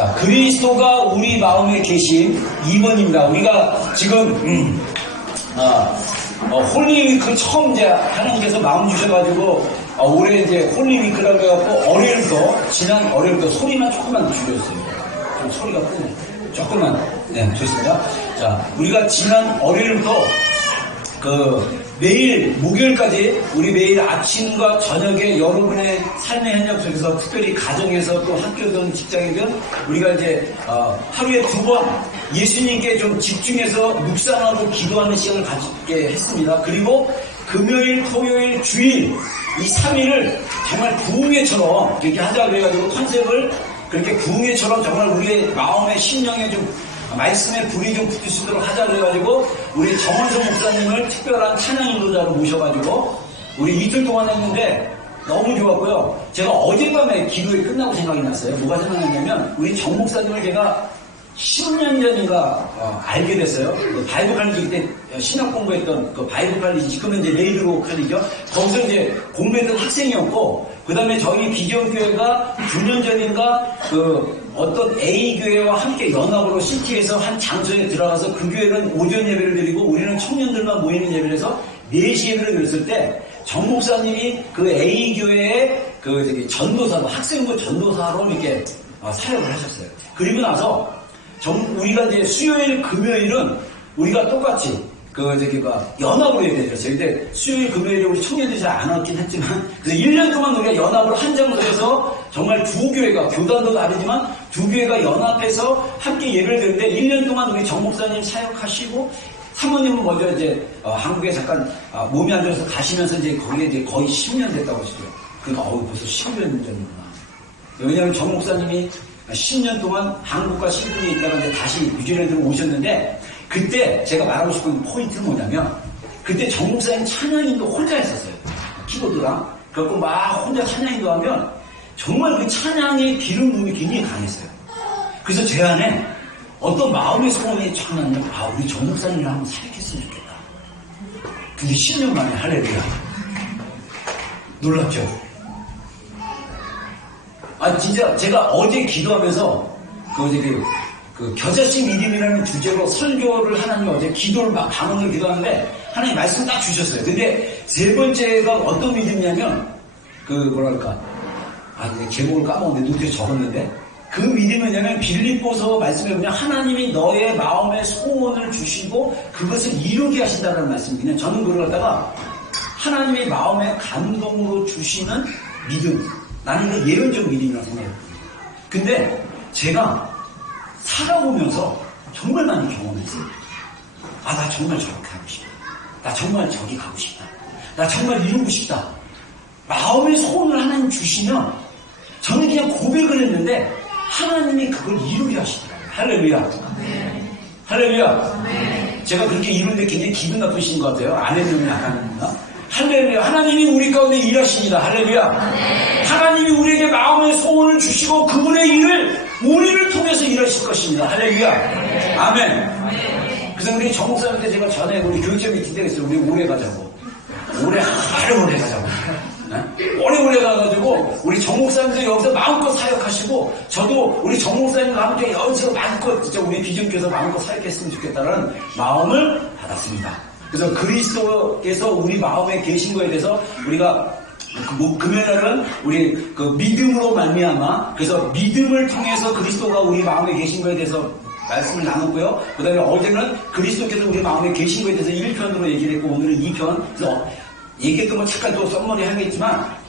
자, 그리스도가 우리 마음에 계신 2번입니다. 우리가 지금 홀리위크 처음 이제 하나님께서 마음 주셔가지고 올해 이제 홀리위크라고 해갖고 지난 월요일부터 소리만 조금만 줄였어요. 좀 소리가 크네. 조금만 됐습니다. 자, 우리가 지난 월요일부터 매일 목요일까지 우리 매일 아침과 저녁에 여러분의 삶의 현장 속에서 특별히 가정에서 또 학교든 직장이든 우리가 이제 하루에 2번 예수님께 좀 집중해서 묵상하고 기도하는 시간을 갖게 했습니다. 그리고 금요일, 토요일, 주일 이 3일을 정말 부흥회처럼 이렇게 하자고 해가지고 컨셉을 그렇게 부흥회처럼 정말 우리의 마음의 심령에 좀 말씀에 불이 좀 붙을 수 있도록 하자고 해가지고 우리 정원석 목사님을 특별한 찬양 인도자로 모셔가지고 우리 이틀 동안 했는데 너무 좋았고요. 제가 어젯밤에 기도회 끝나고 생각이 났어요. 뭐가 생각났냐면 우리 정 목사님을 제가 10년 전인가 알게 됐어요. 바이블 칼리지 그때 신학 공부했던 그 바이블 칼리지, 지금은 이제 레이드로 칼리죠. 거기서 이제 공부했던 학생이었고, 그 다음에 저희 기경교회가 9년 전인가 어떤 A교회와 함께 연합으로 시티에서 한 장소에 들어가서 그 교회는 오전 예배를 드리고 우리는 청년들만 모이는 예배를 해서 4시 예배를 드렸을 때 정 목사님이 그 A교회의 전도사로, 학생부 전도사로 이렇게 사역을 하셨어요. 그리고 나서 우리가 이제 수요일, 금요일은 우리가 똑같이 연합으로 예배드렸어요. 근데 수요일, 금요일에 우리 청년들이 잘 안 왔긴 했지만, 그래서 1년 동안 우리가 연합으로 한 장소에서 정말 두 교회가, 교단도 다르지만 두 교회가 연합해서 함께 예배를 드렸는데, 1년 동안 우리 정 목사님 사역하시고, 사모님은 먼저 이제 한국에 잠깐 몸이 안 좋아서 가시면서 이제 거기에 이제 거의 10년 됐다고 하시더라고요. 그러니까 벌써 10년 전이구나. 왜냐하면 정 목사님이 10년 동안 한국과 시드니에 있다가 이제 다시 뉴질랜드로 오셨는데, 그때 제가 말하고 싶은 포인트는 뭐냐면, 그때 정 목사님 찬양인도 혼자 했었어요. 키보드랑. 그래갖고 막 혼자 찬양인도 하면 정말 그 찬양의 기름 부음이 굉장히 강했어요. 그래서 제 안에 어떤 마음의 소원이 쫙 나면, 우리 정 목사님이랑 한번 사역했으면 좋겠다. 근데 10년 만에 할렐루야. 놀랍죠? 진짜 제가 어제 기도하면서 겨자씨 믿음이라는 주제로 설교를 하나님 어제 기도를 막 방언을 기도하는데 하나님 말씀 딱 주셨어요. 근데 세 번째가 어떤 믿음이냐면 제목을 까먹었는데 노트에 적었는데 그 믿음은 뭐냐면 빌립보서 말씀에 보면 하나님이 너의 마음의 소원을 주시고 그것을 이루게 하신다는 말씀이거든요. 저는 그걸 갖다가 하나님의 마음의 감동으로 주시는 믿음, 나는 예언적 믿음이라고 생각해요. 근데 제가 살아오면서 정말 많이 경험했어요. 나 정말 저렇게 하고 싶다. 나 정말 저기 가고 싶다. 나 정말 이루고 싶다. 마음의 소원을 하나님 주시면 저는 그냥 고백을 했는데 하나님이 그걸 이루게 하시더라고요. 할렐루야. 할렐루야. 제가 그렇게 이루는데 굉장히 기분 나쁘신 것 같아요. 아내님이 안 하는구나. 할렐루야. 하나님이 우리 가운데 일하십니다. 할렐루야. 하나님이 우리에게 마음의 소원을 주시고 그분의 일을 우리를 통해서 일하실 것입니다. 할렐루야. 아멘. 그래서 우리 정 목사님한테 제가 전에 우리 교육자 미팅 때 했어요. 우리 오래 가자고. 오래 가자고. 오래 가가지고 우리 정 목사님들 여기서 마음껏 사역하시고 저도 우리 정 목사님과 함께 여기서 마음껏 진짜 우리 비전교에서 마음껏 사역했으면 좋겠다는 마음을 받았습니다. 그래서 그리스도께서 우리 마음에 계신 거에 대해서 우리가 금요일날은 우리 믿음으로 말미암아, 그래서 믿음을 통해서 그리스도가 우리 마음에 계신 거에 대해서 말씀을 나눴고요. 그 다음에 어제는 그리스도께서 우리 마음에 계신 거에 대해서 1편으로 얘기를 했고 오늘은 2편. 그래서 얘기했던 거 잠깐 또 썸머리 하겠지만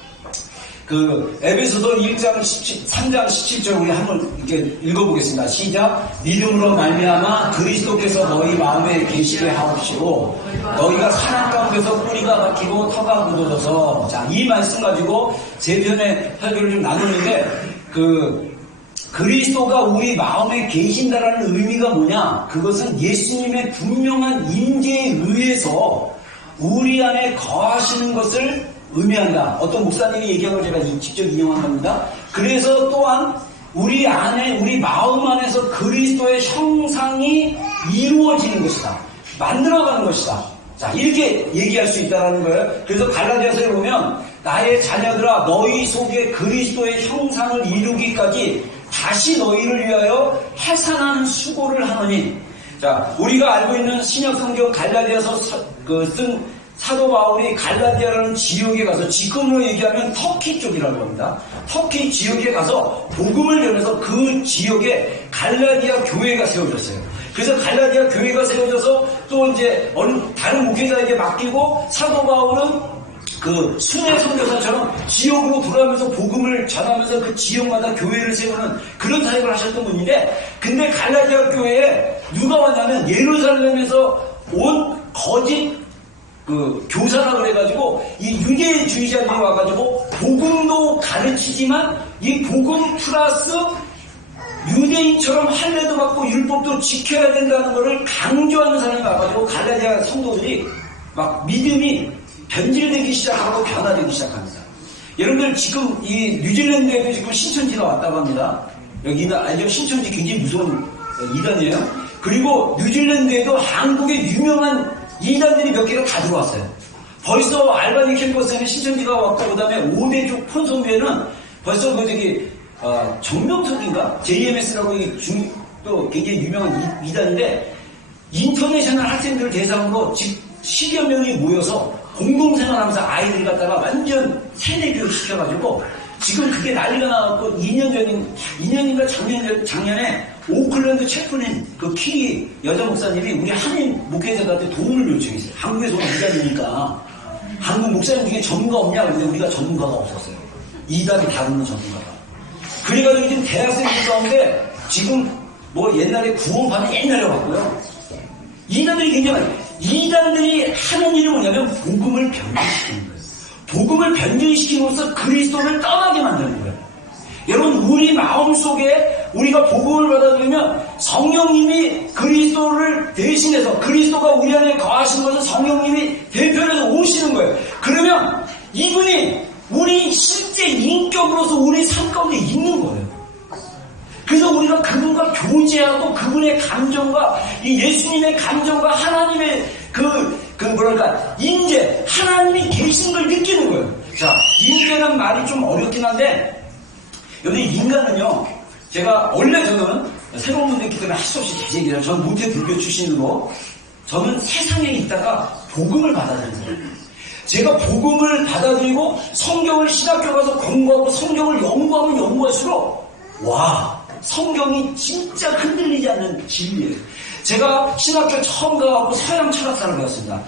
에베소서 3장 17절 우리 한번 이렇게 읽어보겠습니다. 시작. 믿음으로 말미암아 그리스도께서 너희 마음에 계시게 하옵시고 너희가 사랑 가운데서 뿌리가 박히고 터가 굳어져서, 자, 이 말씀 가지고 세 편의 설교를 좀 나누는데 그리스도가 우리 마음에 계신다라는 의미가 뭐냐? 그것은 예수님의 분명한 임재에 의해서 우리 안에 거하시는 것을 의미한다. 어떤 목사님이 얘기한 걸 제가 직접 인용한 겁니다. 그래서 또한 우리 안에, 우리 마음 안에서 그리스도의 형상이 이루어지는 것이다. 만들어가는 것이다. 자, 이렇게 얘기할 수 있다는 거예요. 그래서 갈라디아서에 보면 나의 자녀들아 너희 속에 그리스도의 형상을 이루기까지 다시 너희를 위하여 해산하는 수고를 하노니. 자, 우리가 알고 있는 신약 성경 갈라디아서 쓴 사도 바울이 갈라디아라는 지역에 가서, 지금으로 얘기하면 터키 쪽이라고 합니다. 터키 지역에 가서 복음을 전해서 그 지역에 갈라디아 교회가 세워졌어요. 그래서 갈라디아 교회가 세워져서 또 이제 어느 다른 목회자에게 맡기고, 사도 바울은 그 순회 선교사처럼 지역으로 돌아가면서 복음을 전하면서 그 지역마다 교회를 세우는 그런 사역을 하셨던 분인데, 근데 갈라디아 교회에 누가 왔냐면 예루살렘에서 온 거짓 교사라 그래가지고 이 유대주의자들이 와가지고 복음도 가르치지만 이 복음 플러스 유대인처럼 할례도 받고 율법도 지켜야 된다는 것을 강조하는 사람이 와가지고 갈라디아 성도들이 막 믿음이 변질되기 시작하고 변화되기 시작합니다. 여러분들 지금 이 뉴질랜드에도 지금 신천지가 왔다고 합니다. 여기는 알죠? 신천지 굉장히 무서운 이단이에요. 그리고 뉴질랜드에도 한국의 유명한 이단들이 몇 개가 다 들어왔어요. 벌써 알바니 캠퍼스에는 신천지가 왔고, 그 다음에 5대주 폰송교회는 벌써 정명석인가? JMS라고 또 굉장히 유명한 이단인데, 인터내셔널 학생들 대상으로 10여 명이 모여서 공동생활하면서 아이들 갖다가 완전 세뇌교육 시켜가지고, 지금 그게 난리가 나갖고 2년인가 작년에 오클랜드 체프린 그 키 여자 목사님이 우리 한인 목회자들한테 도움을 요청했어요. 한국에서 온 이단이니까 한국 목사님 중에 전문가 없냐? 근데 우리가 전문가가 없었어요. 이단이 다루는 전문가가. 그래가지고 지금 대학생들 가운데 지금 뭐 옛날에 구원받은 옛날에 왔고요. 이단들이 굉장히 많아요. 이단들이 하는 일이 뭐냐면 복음을 변질시키는 거예요. 복음을 변질시킴으로써 그리스도를 떠나게 만드는 거예요. 여러분, 우리 마음속에 우리가 복음을 받아들이면 성령님이 그리스도를 대신해서, 그리스도가 우리 안에 거하시는 것은 성령님이 대표해서 오시는 거예요. 그러면 이분이 우리 실제 인격으로서 우리 삶 가운데 있는 거예요. 그래서 우리가 그분과 교제하고 그분의 감정과 이 예수님의 감정과 하나님의 인재, 하나님이 계신 걸 느끼는 거예요. 자, 인재란 말이 좀 어렵긴 한데, 여기 인간은요, 제가 원래 저는 새로운 분들 있기 때문에 할 수 없이 계속 얘기해요. 저는 모태불교 출신으로 저는 세상에 있다가 복음을 받아들인 사람이에요. 제가 복음을 받아들이고 성경을 신학교 가서 공부하고 성경을 연구하면 연구할수록 성경이 진짜 흔들리지 않는 진리예요. 제가 신학교 처음 가고 서양 철학사를 배웠습니다.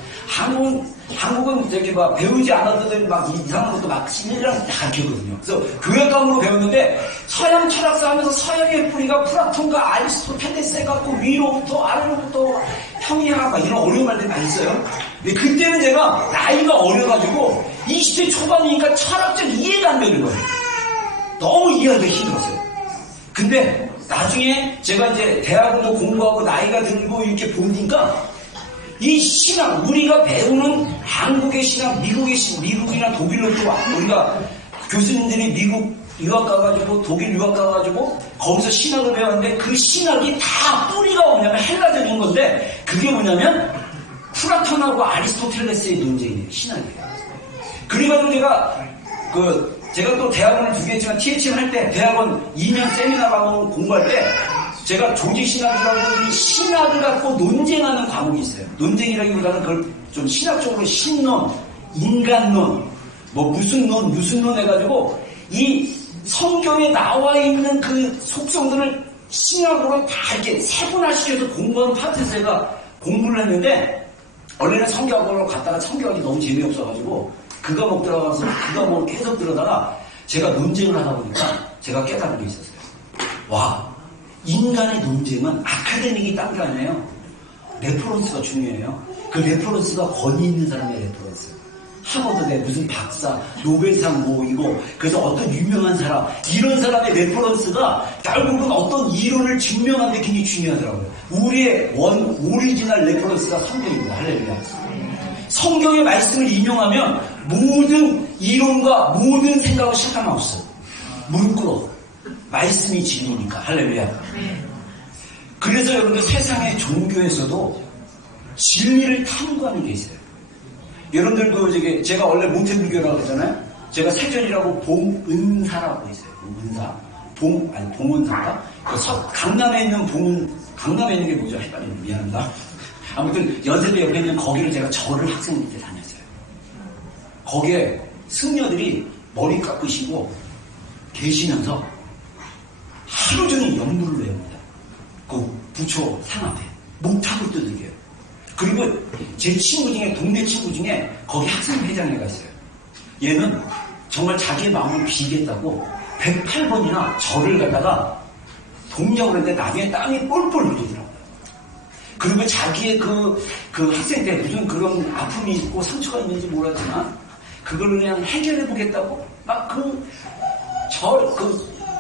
한국은 이렇게 막 배우지 않았던 막 이상한 것도 막 신이랑 다 가르쳤거든요. 그래서 교역학으로 배웠는데 서양 철학사 하면서 서양의 뿌리가 플라톤과 아리스토텔레스 해갖고 위로부터 아래로부터 평이하고 막 이런 어려운 말들이 많이 있어요. 근데 그때는 제가 나이가 어려가지고 20대 초반이니까 철학적 이해가 안 되는 거예요. 너무 이해하기 힘들었어요. 근데 나중에 제가 이제 대학도 공부하고 나이가 들고 이렇게 보니까 이 신학, 우리가 배우는 한국의 신학, 미국의 신학, 미국이나 독일로 또 우리가 교수님들이 미국 유학 가가지고 독일 유학 가가지고 거기서 신학을 배웠는데 그 신학이 다 뿌리가 뭐냐면 헬라적인 건데 그게 뭐냐면 플라톤하고 아리스토텔레스의 논쟁이에요. 신학이에요. 그래가지고 제가 또 대학원을 2개 했지만 THM 할 때 대학원 2년 세미나 과목 공부할 때 제가 조직신학이라고 이 신학을 갖고 논쟁하는 과목이 있어요. 논쟁이라기보다는 그걸 좀 신학적으로 신론, 인간론, 뭐 무슨 론 해가지고 이 성경에 나와 있는 그 속성들을 신학으로 다 이렇게 세분화시켜서 공부하는 파트에서 제가 공부를 했는데 원래는 성경학원으로 갔다가 성경이 너무 재미없어가지고 그 과목 들어가서 그 과목을 계속 들어다가 제가 논쟁을 하다 보니까 제가 깨달은 게 있었어요. 인간의 논쟁은 아카데믹이 딴 게 아니에요. 레퍼런스가 중요해요. 그 레퍼런스가 권위 있는 사람의 레퍼런스. 하버드대 무슨 박사, 노벨상 모이고 그래서 어떤 유명한 사람, 이런 사람의 레퍼런스가 결국은 어떤 이론을 증명하는 데 굉장히 중요하더라고요. 우리의 오리지널 레퍼런스가 성경입니다. 할렐루야. 성경의 말씀을 인용하면 모든 이론과 모든 생각을 시작하면 없어요. 무릎 꿇어. 말씀이 진리니까. 할렐루야. 그래서 여러분들 세상의 종교에서도 진리를 탐구하는 게 있어요. 여러분들도 제가 원래 모태불교라고 했잖아요. 제가 세전이라고 봉은사라고 있어요. 봉은사. 봉원사인가? 강남에 있는 강남에 있는 게 뭐죠? 헷갈리네. 미안합니다. 아무튼 연세대 옆에 있는 거기를 제가 절을 학생 때 다녔어요. 거기에 승려들이 머리 깎으시고 계시면서 하루 종일 연부를 외웁니다. 그 부처 상 앞에 목탁을 두들겨요. 그리고 제 친구 중에 동네 친구 중에 거기 학생회장에 가 있어요. 얘는 정말 자기의 마음을 비겠다고 108번이나 절을 가다가 동력을 했는데 나중에 땀이 뻘뻘 흘리더라고요. 그리고 자기의 그 학생 때 무슨 그런 아픔이 있고 상처가 있는지 몰랐지만 그걸 그냥 해결해 보겠다고 막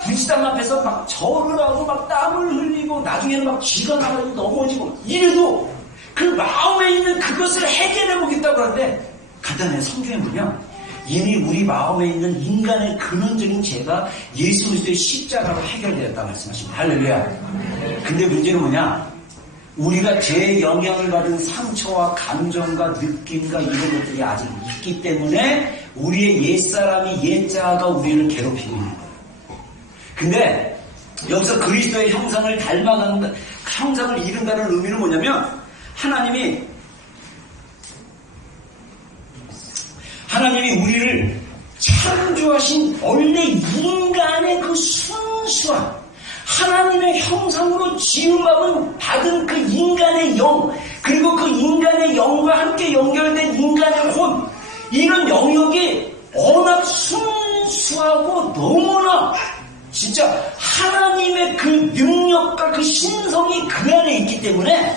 불시당 앞에서 막 절을 하고 막 땀을 흘리고 나중에는 막 쥐가 나가고 넘어지고 이래도 그 마음에 있는 그것을 해결해 보겠다고 하는데 간단하게 성경에 보면 이미 우리 마음에 있는 인간의 근원적인 죄가 예수 그리스도의 십자가로 해결되었다 말씀하십니다. 할렐루야. 근데 문제는 뭐냐? 우리가 죄의 영향을 받은 상처와 감정과 느낌과 이런 것들이 아직 있기 때문에 우리의 옛사람이 옛자아가 우리를 괴롭히고 있는 거예요. 근데 여기서 그리스도의 형상을 닮아가는 형상을 이룬다는 의미는 뭐냐면 하나님이 우리를 창조하신 원래 인간의 그 순수한 하나님의 형상으로 지음받은 그 인간의 영, 그리고 그 인간의 영과 함께 연결된 인간의 혼, 이런 영역이 워낙 순수하고 너무나 진짜 하나님의 그 능력과 그 신성이 그 안에 있기 때문에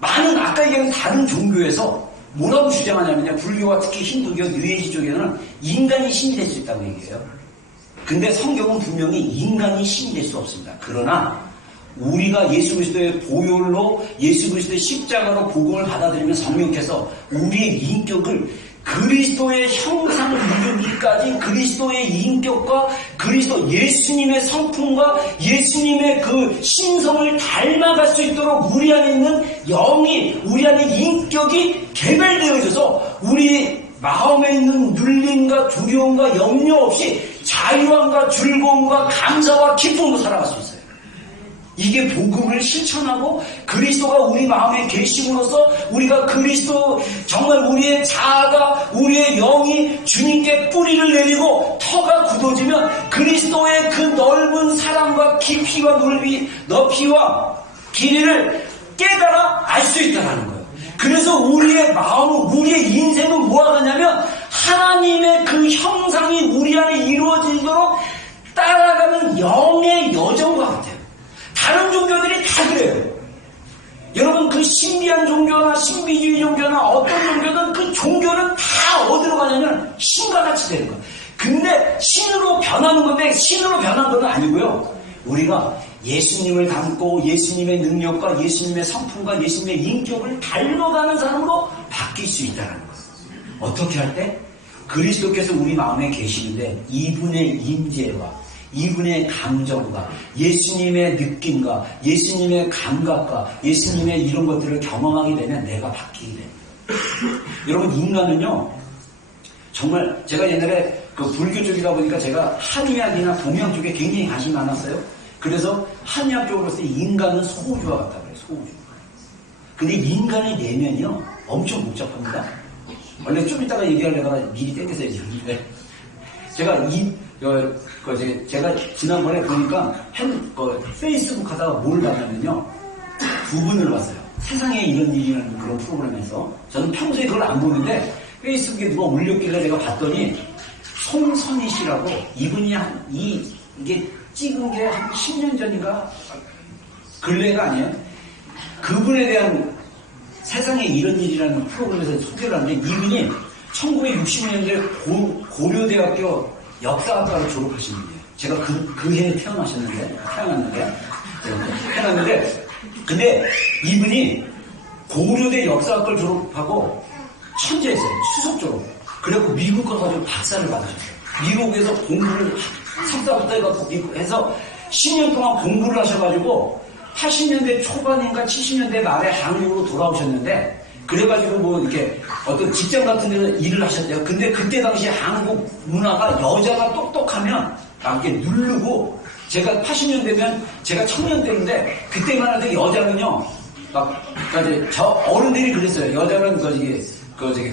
많은 아까 얘기한 다른 종교에서 뭐라고 주장하냐면요. 불교와 특히 힌두교, 뉴에이지 쪽에는 인간이 신이 될 수 있다고 얘기해요. 근데 성경은 분명히 인간이 신이 될 수 없습니다. 그러나 우리가 예수 그리스도의 보혈로 예수 그리스도의 십자가로 복음을 받아들이면 성령께서 우리의 인격을 그리스도의 형상을 이루기까지 그리스도의 인격과 그리스도 예수님의 성품과 예수님의 그 신성을 닮아갈 수 있도록 우리 안에 있는 영이, 우리 안에 인격이 개발되어져서 우리 마음에 있는 눌림과 두려움과 염려 없이 자유함과 즐거움과 감사와 기쁨으로 살아갈 수 있어요. 이게 복음을 실천하고 그리스도가 우리 마음에 계심으로써 우리가 그리스도 정말 우리의 자아가 우리의 영이 주님께 뿌리를 내리고 터가 굳어지면 그리스도의 그 넓은 사랑과 깊이와 높이와 길이를 깨달아 알 수 있다는 거예요. 그래서 우리의 마음, 우리의 인생은 뭐가 되냐면 하나님의 그 형상이 우리 안에 이루어지도록 따라가는 영의 여정과 같아요. 다른 종교들이 다 그래요. 여러분 그 신비한 종교나 신비주의 종교나 어떤 종교든 그 종교는 다 어디로 가냐면 신과 같이 되는 거예요. 근데 신으로 변하는 건데 신으로 변한 건 아니고요. 우리가 예수님을 닮고 예수님의 능력과 예수님의 성품과 예수님의 인격을 닮아가는 사람으로 바뀔 수 있다는 거예요. 어떻게 할 때? 그리스도께서 우리 마음에 계시는데 이분의 임재와 이분의 감정과 예수님의 느낌과 예수님의 감각과 예수님의 이런 것들을 경험하게 되면 내가 바뀌게 됩니다. 여러분 인간은요 정말 제가 옛날에 그 불교 쪽이다 보니까 제가 한의학이나 동양 쪽에 굉장히 관심이 많았어요. 그래서 한의학 쪽으로서 인간은 소우주와 같다 그래요. 소우주. 근데 인간의 내면이요 엄청 복잡합니다. 원래 좀 이따가 얘기하려다가 미리 땡겨서 얘기했는데 제가 지난번에 보니까 페이스북 하다가 뭘 봤냐면요. 두 분을 봤어요. 세상에 이런 일이라는 그런 프로그램에서. 저는 평소에 그걸 안 보는데 페이스북에 누가 올렸길래 내가 봤더니 송선희 씨라고 이분이 이게 찍은 게 한 10년 전인가 근래가 아니에요. 그분에 대한 세상에 이런 일이라는 프로그램에서 소개를 하는데 이분이 1960년대 고려대학교 역사학과를 졸업하신 분이에요. 제가 그 해에 태어났는데 근데 이분이 고려대 역사학과를 졸업하고 천재였어요. 수석 졸업. 그리고 미국 가가지고 박사를 받으셨어요. 미국에서 공부를 석사부터 해서 10년 동안 공부를 하셔가지고 80년대 초반인가 70년대 말에 한국으로 돌아오셨는데 그래가지고 뭐 이렇게 어떤 직장 같은 데서 일을 하셨대요. 근데 그때 당시 한국 문화가 여자가 똑똑하면 막 이렇게 누르고 제가 80년대면 제가 청년 때인데 그때만 해도 여자는요 막 그러니까 저 어른들이 그랬어요. 여자는 저기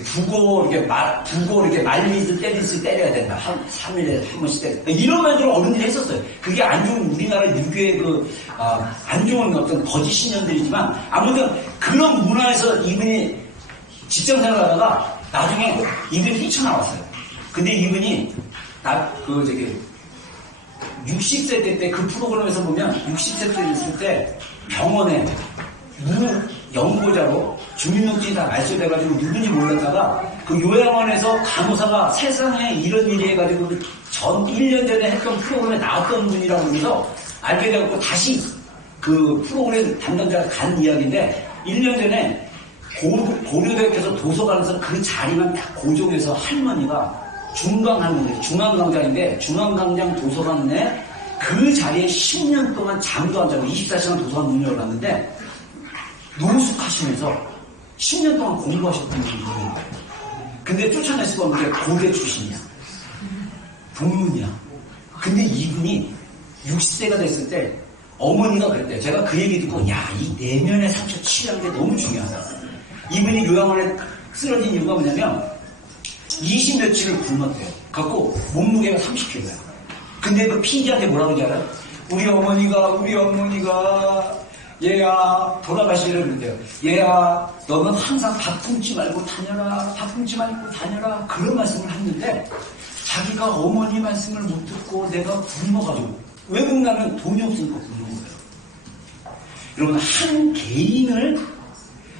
부고 이렇게 말리듯 때리듯 때려야 된다. 3일에 한 번씩 때려. 이런 말들을 어른들이 했었어요. 그게 안 좋은 우리나라 유교의 안 좋은 어떤 거짓 신념들이지만 아무튼 그런 문화에서 이분이 직장생활 하다가 나중에 이분이 뛰쳐나왔어요. 근데 이분이 60세 때 그 프로그램에서 보면 60세 때 있을 때 병원에 연고자로 주민등록증이 다 말소돼가지고 누군지 몰랐다가 그 요양원에서 간호사가 세상에 이런 일이 해가지고 전 1년 전에 했던 프로그램에 나왔던 분이라고 해서 알게 되고 다시 그 프로그램 담당자가 간 이야기인데 1년 전에 고려대학교에서 도서관에서 그 자리만 딱 고정해서 할머니가 중앙광장인데 중앙광장 도서관 내 그 자리에 10년 동안 잠도 안 자고 24시간 도서관 문이 열었는데 노숙하시면서 10년 동안 공부하셨던 분이에요. 근데 쫓아낼 수가 없는데 고대 출신이야. 동문이야. 근데 이분이 60세가 됐을 때 어머니가 그랬대요. 제가 그 얘기 듣고 이 내면의 상처 치유하는 게 너무 중요하다. 이분이 요양원에 쓰러진 이유가 뭐냐면 20며칠을 굶었대요. 갖고 몸무게가 30kg야. 근데 그 피디한테 뭐라고 하지 알아요? 우리 어머니가 얘야 돌아가시려는데요. 얘야 너는 항상 밥 굶지 말고 다녀라. 밥 굶지 말고 다녀라. 그런 말씀을 했는데 자기가 어머니 말씀을 못 듣고 내가 굶어가지고 외국 나면 돈이 없으니까 굶는 거예요. 여러분 한 개인을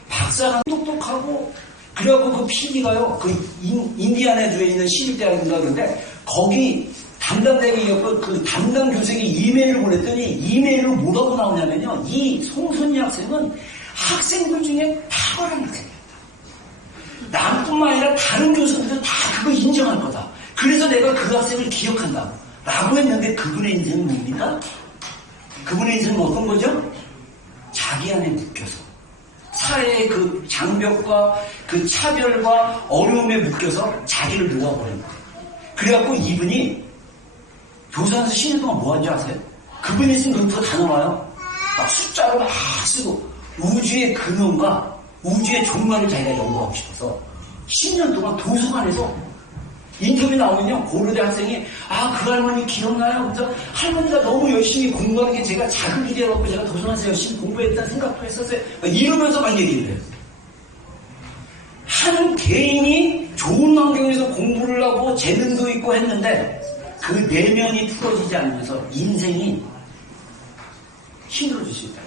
박사가 똑똑하고 그래갖고 그 PD가요 그 인디아나주에 있는 시립대학인가 그런데 거기 담당대기였고 그 담당 교수에게 이메일을 보냈더니 이메일로 뭐라고 나오냐면요 이 송선희 학생은 학생들 중에 탁월한 학생이었다. 나뿐만 아니라 다른 교수들도 다 그거 인정할 거다. 그래서 내가 그 학생을 기억한다 라고 했는데 그분의 인생은 뭡니까? 그분의 인생은 어떤 거죠? 자기 안에 묶여서 사회의 그 장벽과 그 차별과 어려움에 묶여서 자기를 놓아버린 거예요. 그래갖고 이분이 교사에서 10년 동안 뭐 한지 아세요? 그분이 쓴 노트가 다 나와요. 막 숫자로 막 쓰고 우주의 근원과 우주의 종말을 자기가 연구하고 싶어서 10년 동안 도서관에서 인터뷰 나오면요 고려대 학생이 그 할머니 기억나요? 그래서 할머니가 너무 열심히 공부하는 게 제가 자극이 되어갖고 제가 도서관에서 열심히 공부했다는 생각도 했었어요. 이러면서 막 얘기를 해요. 한 개인이 좋은 환경에서 공부를 하고 재능도 있고 했는데 그 내면이 풀어지지 않으면서 인생이 힘들어질 수 있다.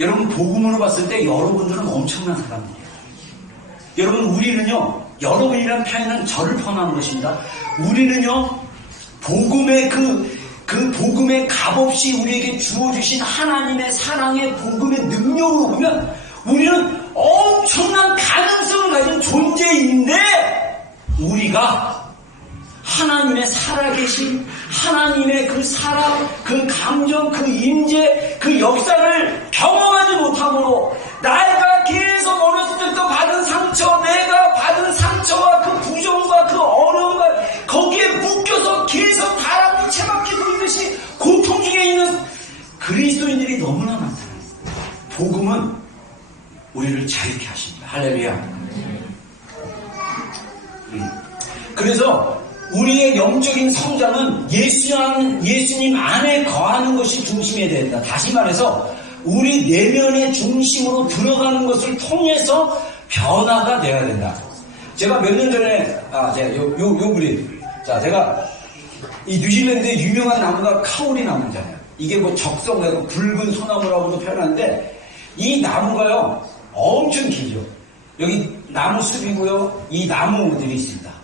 여러분 복음으로 봤을 때 여러분들은 엄청난 사람들이에요. 여러분 우리는요 여러분이란 표현은 저를 포함한 것입니다. 우리는요 복음의 그 복음의 값없이 우리에게 주어주신 하나님의 사랑의 복음의 능력으로 보면 우리는 엄청난 가능성을 가진 존재인데 우리가 하나님의 살아계신 하나님의 그 사랑, 그 감정, 그 임재, 그 역사를 경험하지 못함으로 내가 계속 어렸을 때부터 받은 상처, 내가 받은 상처와 그 부정과 그 어려움과 거기에 묶여서 계속 바람이 채박히고 있듯이 고통 중에 있는 그리스도인들이 너무나 많다. 복음은 우리를 자유케 하십니다. 할렐루야. 그래서 우리의 영적인 성장은 예수님 안에 거하는 것이 중심이 된다. 다시 말해서 우리 내면의 중심으로 들어가는 것을 통해서 변화가 되어야 된다. 제가 몇 년 전에 제가 요 그림 제가 이 뉴질랜드의 유명한 나무가 카오리 나무잖아요. 이게 뭐 적성되고 붉은 소나무라고도 표현하는데 이 나무가요 엄청 길죠. 여기 나무 숲이고요. 이 나무들이 있습니다.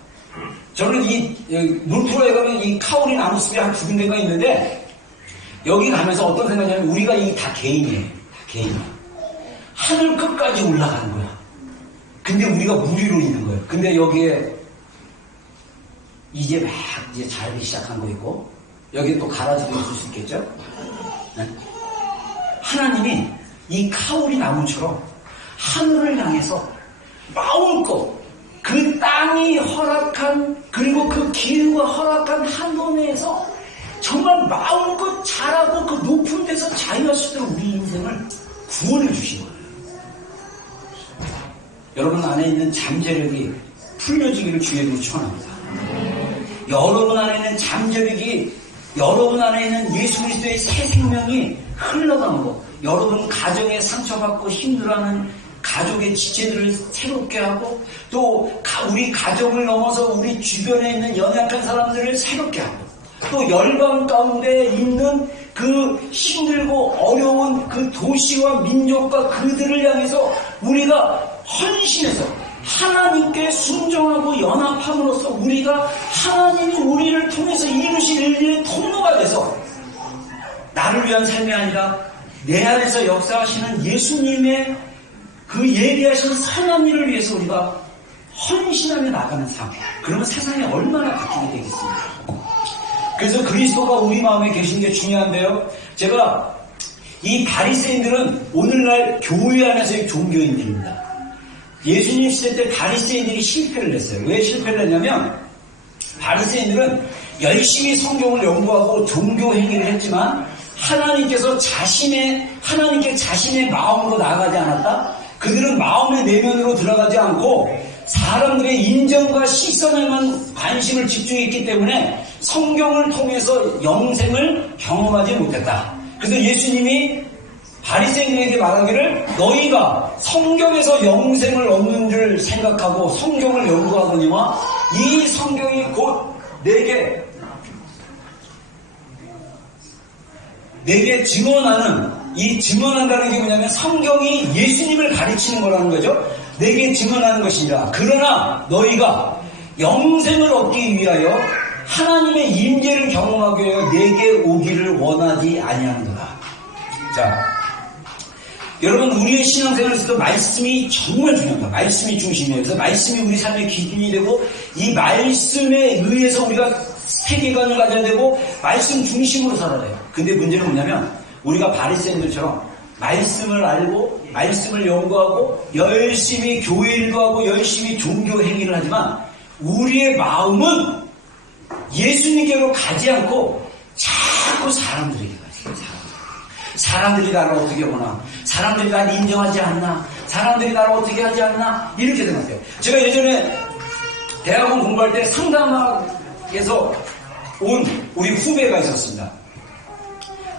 저는 이 놀토라에 가면 이 카오리 나무 숲이 한 두 군데가 있는데 여기 가면서 어떤 생각이냐면 우리가 이 다 개인이에요. 다 개인. 하늘 끝까지 올라가는 거야. 근데 우리가 무리로 있는 거예요. 근데 여기에 이제 자라기 시작한 거 있고 여기 또 가라지도 있을 수 있겠죠? 네? 하나님이 이 카오리 나무처럼 하늘을 향해서 마음껏 그 땅이 허락한 그리고 그 기후가 허락한 한도 내에서 정말 마음껏 잘하고 그 높은 데서 자유할 수 있도록 우리 인생을 구원해 주신 거예요. 여러분 안에 있는 잠재력이 풀려지기를 주의 이름으로 축원합니다. 여러분 안에 있는 잠재력이, 여러분 안에 있는 예수 그리스도의 새 생명이 흘러가고, 여러분 가정에 상처받고 힘들어하는 가족의 지체들을 새롭게 하고, 또 우리 가정을 넘어서 우리 주변에 있는 연약한 사람들을 새롭게 하고, 또 열방 가운데 있는 그 힘들고 어려운 그 도시와 민족과 그들을 향해서 우리가 헌신해서 하나님께 순종하고 연합함으로써 우리가 하나님이 우리를 통해서 이루실 일의 통로가 돼서 나를 위한 삶이 아니라 내 안에서 역사하시는 예수님의 그 예비하신 선한 일을 위해서 우리가 헌신하며 나가는 삶. 그러면 세상이 얼마나 바뀌게 되겠습니까? 그래서 그리스도가 우리 마음에 계신 게 중요한데요. 제가 이 바리새인들은 오늘날 교회 안에서의 종교인들입니다. 예수님 시대 때 바리새인들이 실패를 했어요. 왜 실패를 했냐면 바리새인들은 열심히 성경을 연구하고 종교 행위를 했지만 하나님께 자신의 마음으로 나아가지 않았다. 그들은 마음의 내면으로 들어가지 않고 사람들의 인정과 시선에만 관심을 집중했기 때문에 성경을 통해서 영생을 경험하지 못했다. 그래서 예수님이 바리새인들에게 말하기를 너희가 성경에서 영생을 얻는 줄 생각하고 성경을 연구하거니와 이 성경이 곧 내게 증언하는, 이 증언한다는 게 뭐냐면 성경이 예수님을 가르치는 거라는 거죠. 내게 증언하는 것이니라. 그러나 너희가 영생을 얻기 위하여 하나님의 임재를 경험하기 위하여 내게 오기를 원하지 아니하는도다. 자, 여러분 우리의 신앙생활에서도 말씀이 정말 중요합니다. 말씀이 중심이에요. 그래서 말씀이 우리 삶의 기준이 되고 이 말씀에 의해서 우리가 세계관을 가져야 되고 말씀 중심으로 살아야 돼요. 근데 문제는 뭐냐면 우리가 바리새인들처럼 말씀을 알고 말씀을 연구하고 열심히 교회 일도 하고 열심히 종교 행위를 하지만 우리의 마음은 예수님께로 가지 않고 자꾸 사람들에게 가요. 사람들이 나를 어떻게 보나, 사람들이 나를 인정하지 않나, 사람들이 나를 어떻게 하지 않나, 이렇게 생각해요. 제가 예전에 대학원 공부할 때 상담학에서 온 우리 후배가 있었습니다.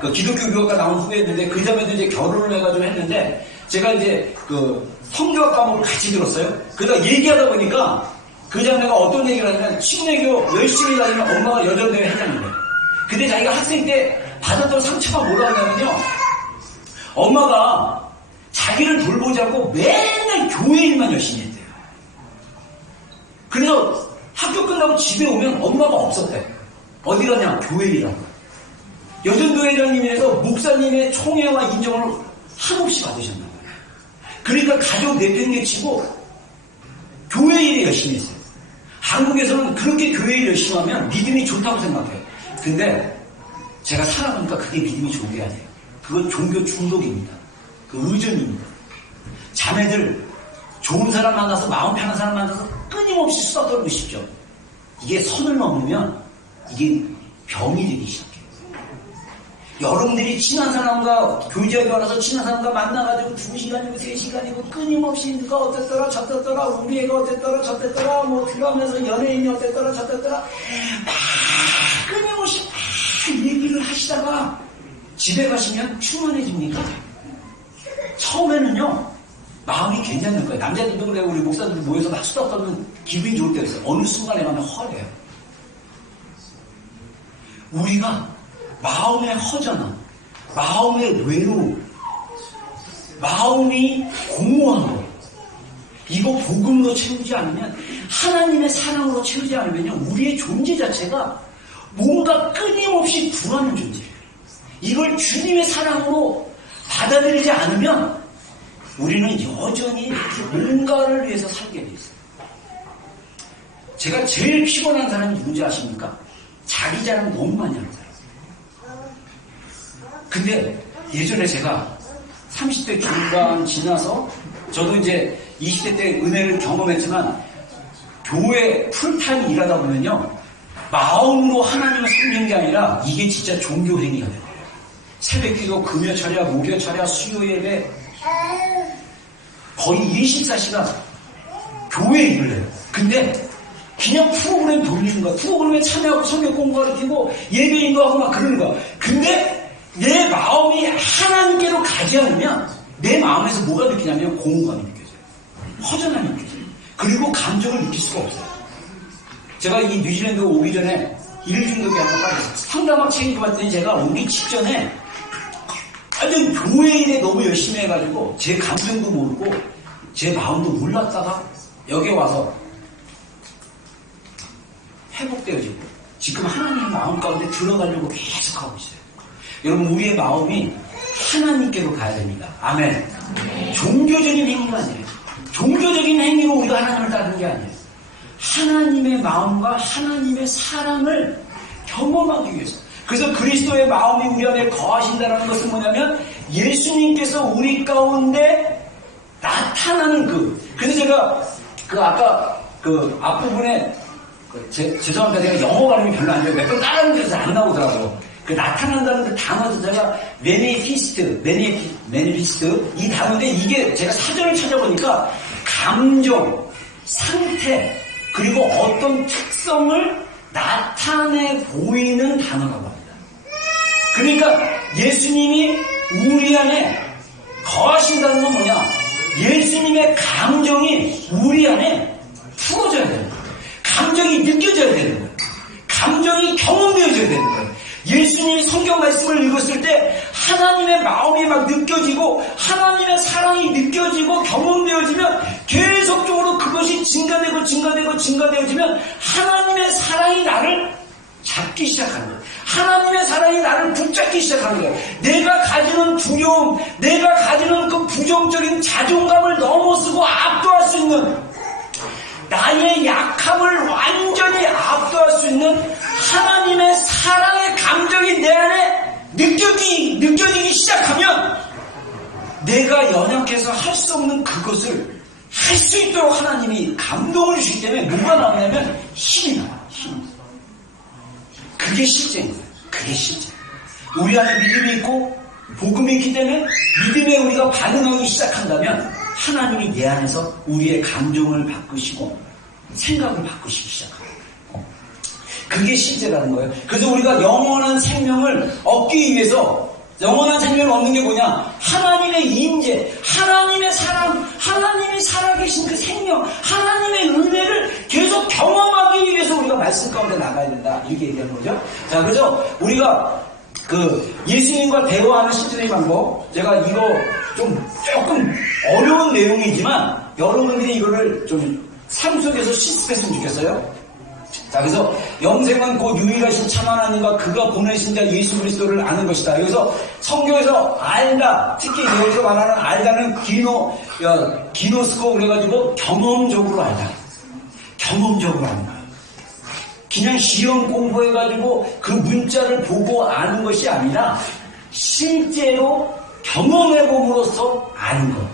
그 기독교 교육과 나온 후배였는데 그 자매도 이제 결혼을 해가지고 했는데 제가 이제 그 성교학 과목을 같이 들었어요. 그러다 얘기하다 보니까 그 자매가 어떤 얘기를 하냐면 침례교 열심히 다니면 엄마가 여전대회 했다는 거예요. 근데 자기가 학생 때 받았던 상처가 뭐라고 하냐면요, 엄마가 자기를 돌보자고 맨날 교회 일만 열심히 했대요. 그래서 학교 끝나고 집에 오면 엄마가 없었대요. 어디 가냐? 교회 일하고. 여전도회장님에서 목사님의 총애와 인정을 한없이 받으셨나 봐요. 그러니까 가족 내팽개치고 교회 일에 열심히 했어요. 한국에서는 그렇게 교회 일 열심히 하면 믿음이 좋다고 생각해요. 근데 제가 살아보니까 그게 믿음이 좋은 게 아니에요. 그건 종교 중독입니다. 그 의존입니다. 자매들 좋은 사람 만나서 마음 편한 사람 만나서 끊임없이 수다 떨고 싶죠. 이게 선을 넘으면 이게 병이 되기 시작해요. 여러분들이 친한 사람과 교제하게 와서 친한 사람과 만나가지고 2시간이고 3시간이고 끊임없이 누가 어땠더라 저땠더라 우리 애가 어땠더라 저땠더라 뭐 그러면서 연예인이 어땠더라 저땠더라 막 끊임없이 막 얘기를 하시다가 집에 가시면 충만해집니까? 처음에는요 마음이 괜찮을 거예요. 남자들도 그래요. 우리 목사들도 모여서 막 수다 떨면 기분이 좋을 때가 있어요. 어느 순간에 가면 허해요. 우리가 마음의 허전함, 마음의 외로움, 마음이 공허한 거, 이거 복음으로 채우지 않으면, 하나님의 사랑으로 채우지 않으면요, 우리의 존재 자체가 뭔가 끊임없이 불안한 존재예요. 이걸 주님의 사랑으로 받아들이지 않으면 우리는 여전히 뭔가를 위해서 살게 돼 있어요. 제가 제일 피곤한 사람이 누군지 아십니까? 자기 자랑 너무 많이 하는 사람. 근데 예전에 제가 30대 중반 지나서 저도 이제 20대 때 은혜를 경험했지만 교회 풀타임 일하다 보면요 마음으로 하나님을 섬기는 게 아니라 이게 진짜 종교 행위가 돼요. 새벽기도, 금요철야, 목요철야, 수요예배 거의 24시간 교회에 일을 해요. 근데 그냥 프로그램 돌리는 거야. 프로그램에 참여하고 성경 공부가르치고 예배 인도하고 막 그러는 거야. 근데 내 마음이 하나님께로 가지 않으면 내 마음에서 뭐가 느끼냐면 공허감이 느껴져요. 허전함이 느껴져요. 그리고 감정을 느낄 수가 없어요. 제가 이 뉴질랜드 오기 전에 일중독이 한번 빠졌어요. 상담학 책임져 봤더니 제가 오기 직전에 완전 교회 일에 너무 열심히 해가지고 제 감정도 모르고 제 마음도 몰랐다가 여기 와서 회복되어지고 지금 하나님 마음 가운데 들어가려고 계속 하고 있어요. 여러분 우리의 마음이 하나님께로 가야 됩니다. 아멘. 종교적인 행위가 아니에요. 종교적인 행위로 우리가 하나님을 따르는 게 아니에요. 하나님의 마음과 하나님의 사랑을 경험하기 위해서. 그래서 그리스도의 마음이 우리 안에 거하신다는 것은 뭐냐면 예수님께서 우리 가운데 나타나는 그래서 제가 아까 앞부분에 죄송합니다. 제가 영어 발음이 별로 안 돼요. 몇 번 따라하는 데서 안 나오더라고요. 나타난다는 그 단어도 제가 매니피스트 이 단어인데 이게 제가 사전을 찾아보니까 감정, 상태 그리고 어떤 특성을 나타내 보이는 단어라고 합니다. 그러니까 예수님이 우리 안에 거하신다는 건 뭐냐? 예수님의 감정이 우리 안에 풀어져야 되는 거예요. 감정이 느껴져야 되는 거예요. 감정이 경험되어져야 되는 거예요. 예수님이 성경 말씀을 읽었을 때 하나님의 마음이 막 느껴지고 하나님의 사랑이 느껴지고 경험되어지면 계속적으로 그것이 증가되어지면 하나님의 사랑이 나를 잡기 시작하는 거예요. 하나님의 사랑이 나를 붙잡기 시작하는 거예요. 내가 가지는 두려움, 내가 가지는 그 부정적인 자존감을 넘어서고 압도할 수 있는 나의 약함을 완전히 압도할 수 있는 하나님의 사랑의 감정이 내 안에 느껴지기 시작하면 내가 연약해서 할 수 없는 그것을 할 수 있도록 하나님이 감동을 주시기 때문에 뭐가 나오냐면 힘이 나와요. 힘. 그게 실제인 거예요. 그게 실제. 우리 안에 믿음이 있고 복음이 있기 때문에 믿음에 우리가 반응하기 시작한다면 하나님이 내 안에서 우리의 감정을 바꾸시고 생각을 바꾸시기 시작합니다. 그게 실제라는 거예요. 그래서 우리가 영원한 생명을 얻기 위해서 영원한 생명을 얻는 게 뭐냐? 하나님의 임재, 하나님의 사랑, 하나님이 살아계신 그 생명, 하나님의 은혜를 계속 경험하기 위해서 우리가 말씀 가운데 나가야 된다. 이렇게 얘기하는 거죠. 자, 그래서 우리가 예수님과 대화하는 실전의 방법, 제가 이거 조금 어려운 내용이지만 여러분들이 이거를 좀 삶 속에서 실습했으면 좋겠어요. 자, 그래서 영생은 곧 유일하신 참 하나님과 그가 보내신 자 예수 그리스도를 아는 것이다. 그래서 성경에서 알다, 특히 여기서 말하는 알다는 기노스코 그래가지고 경험적으로 알다. 경험적으로 아는 거예요. 그냥 시험 공부해가지고 그 문자를 보고 아는 것이 아니라 실제로 경험해봄으로써 아는 것.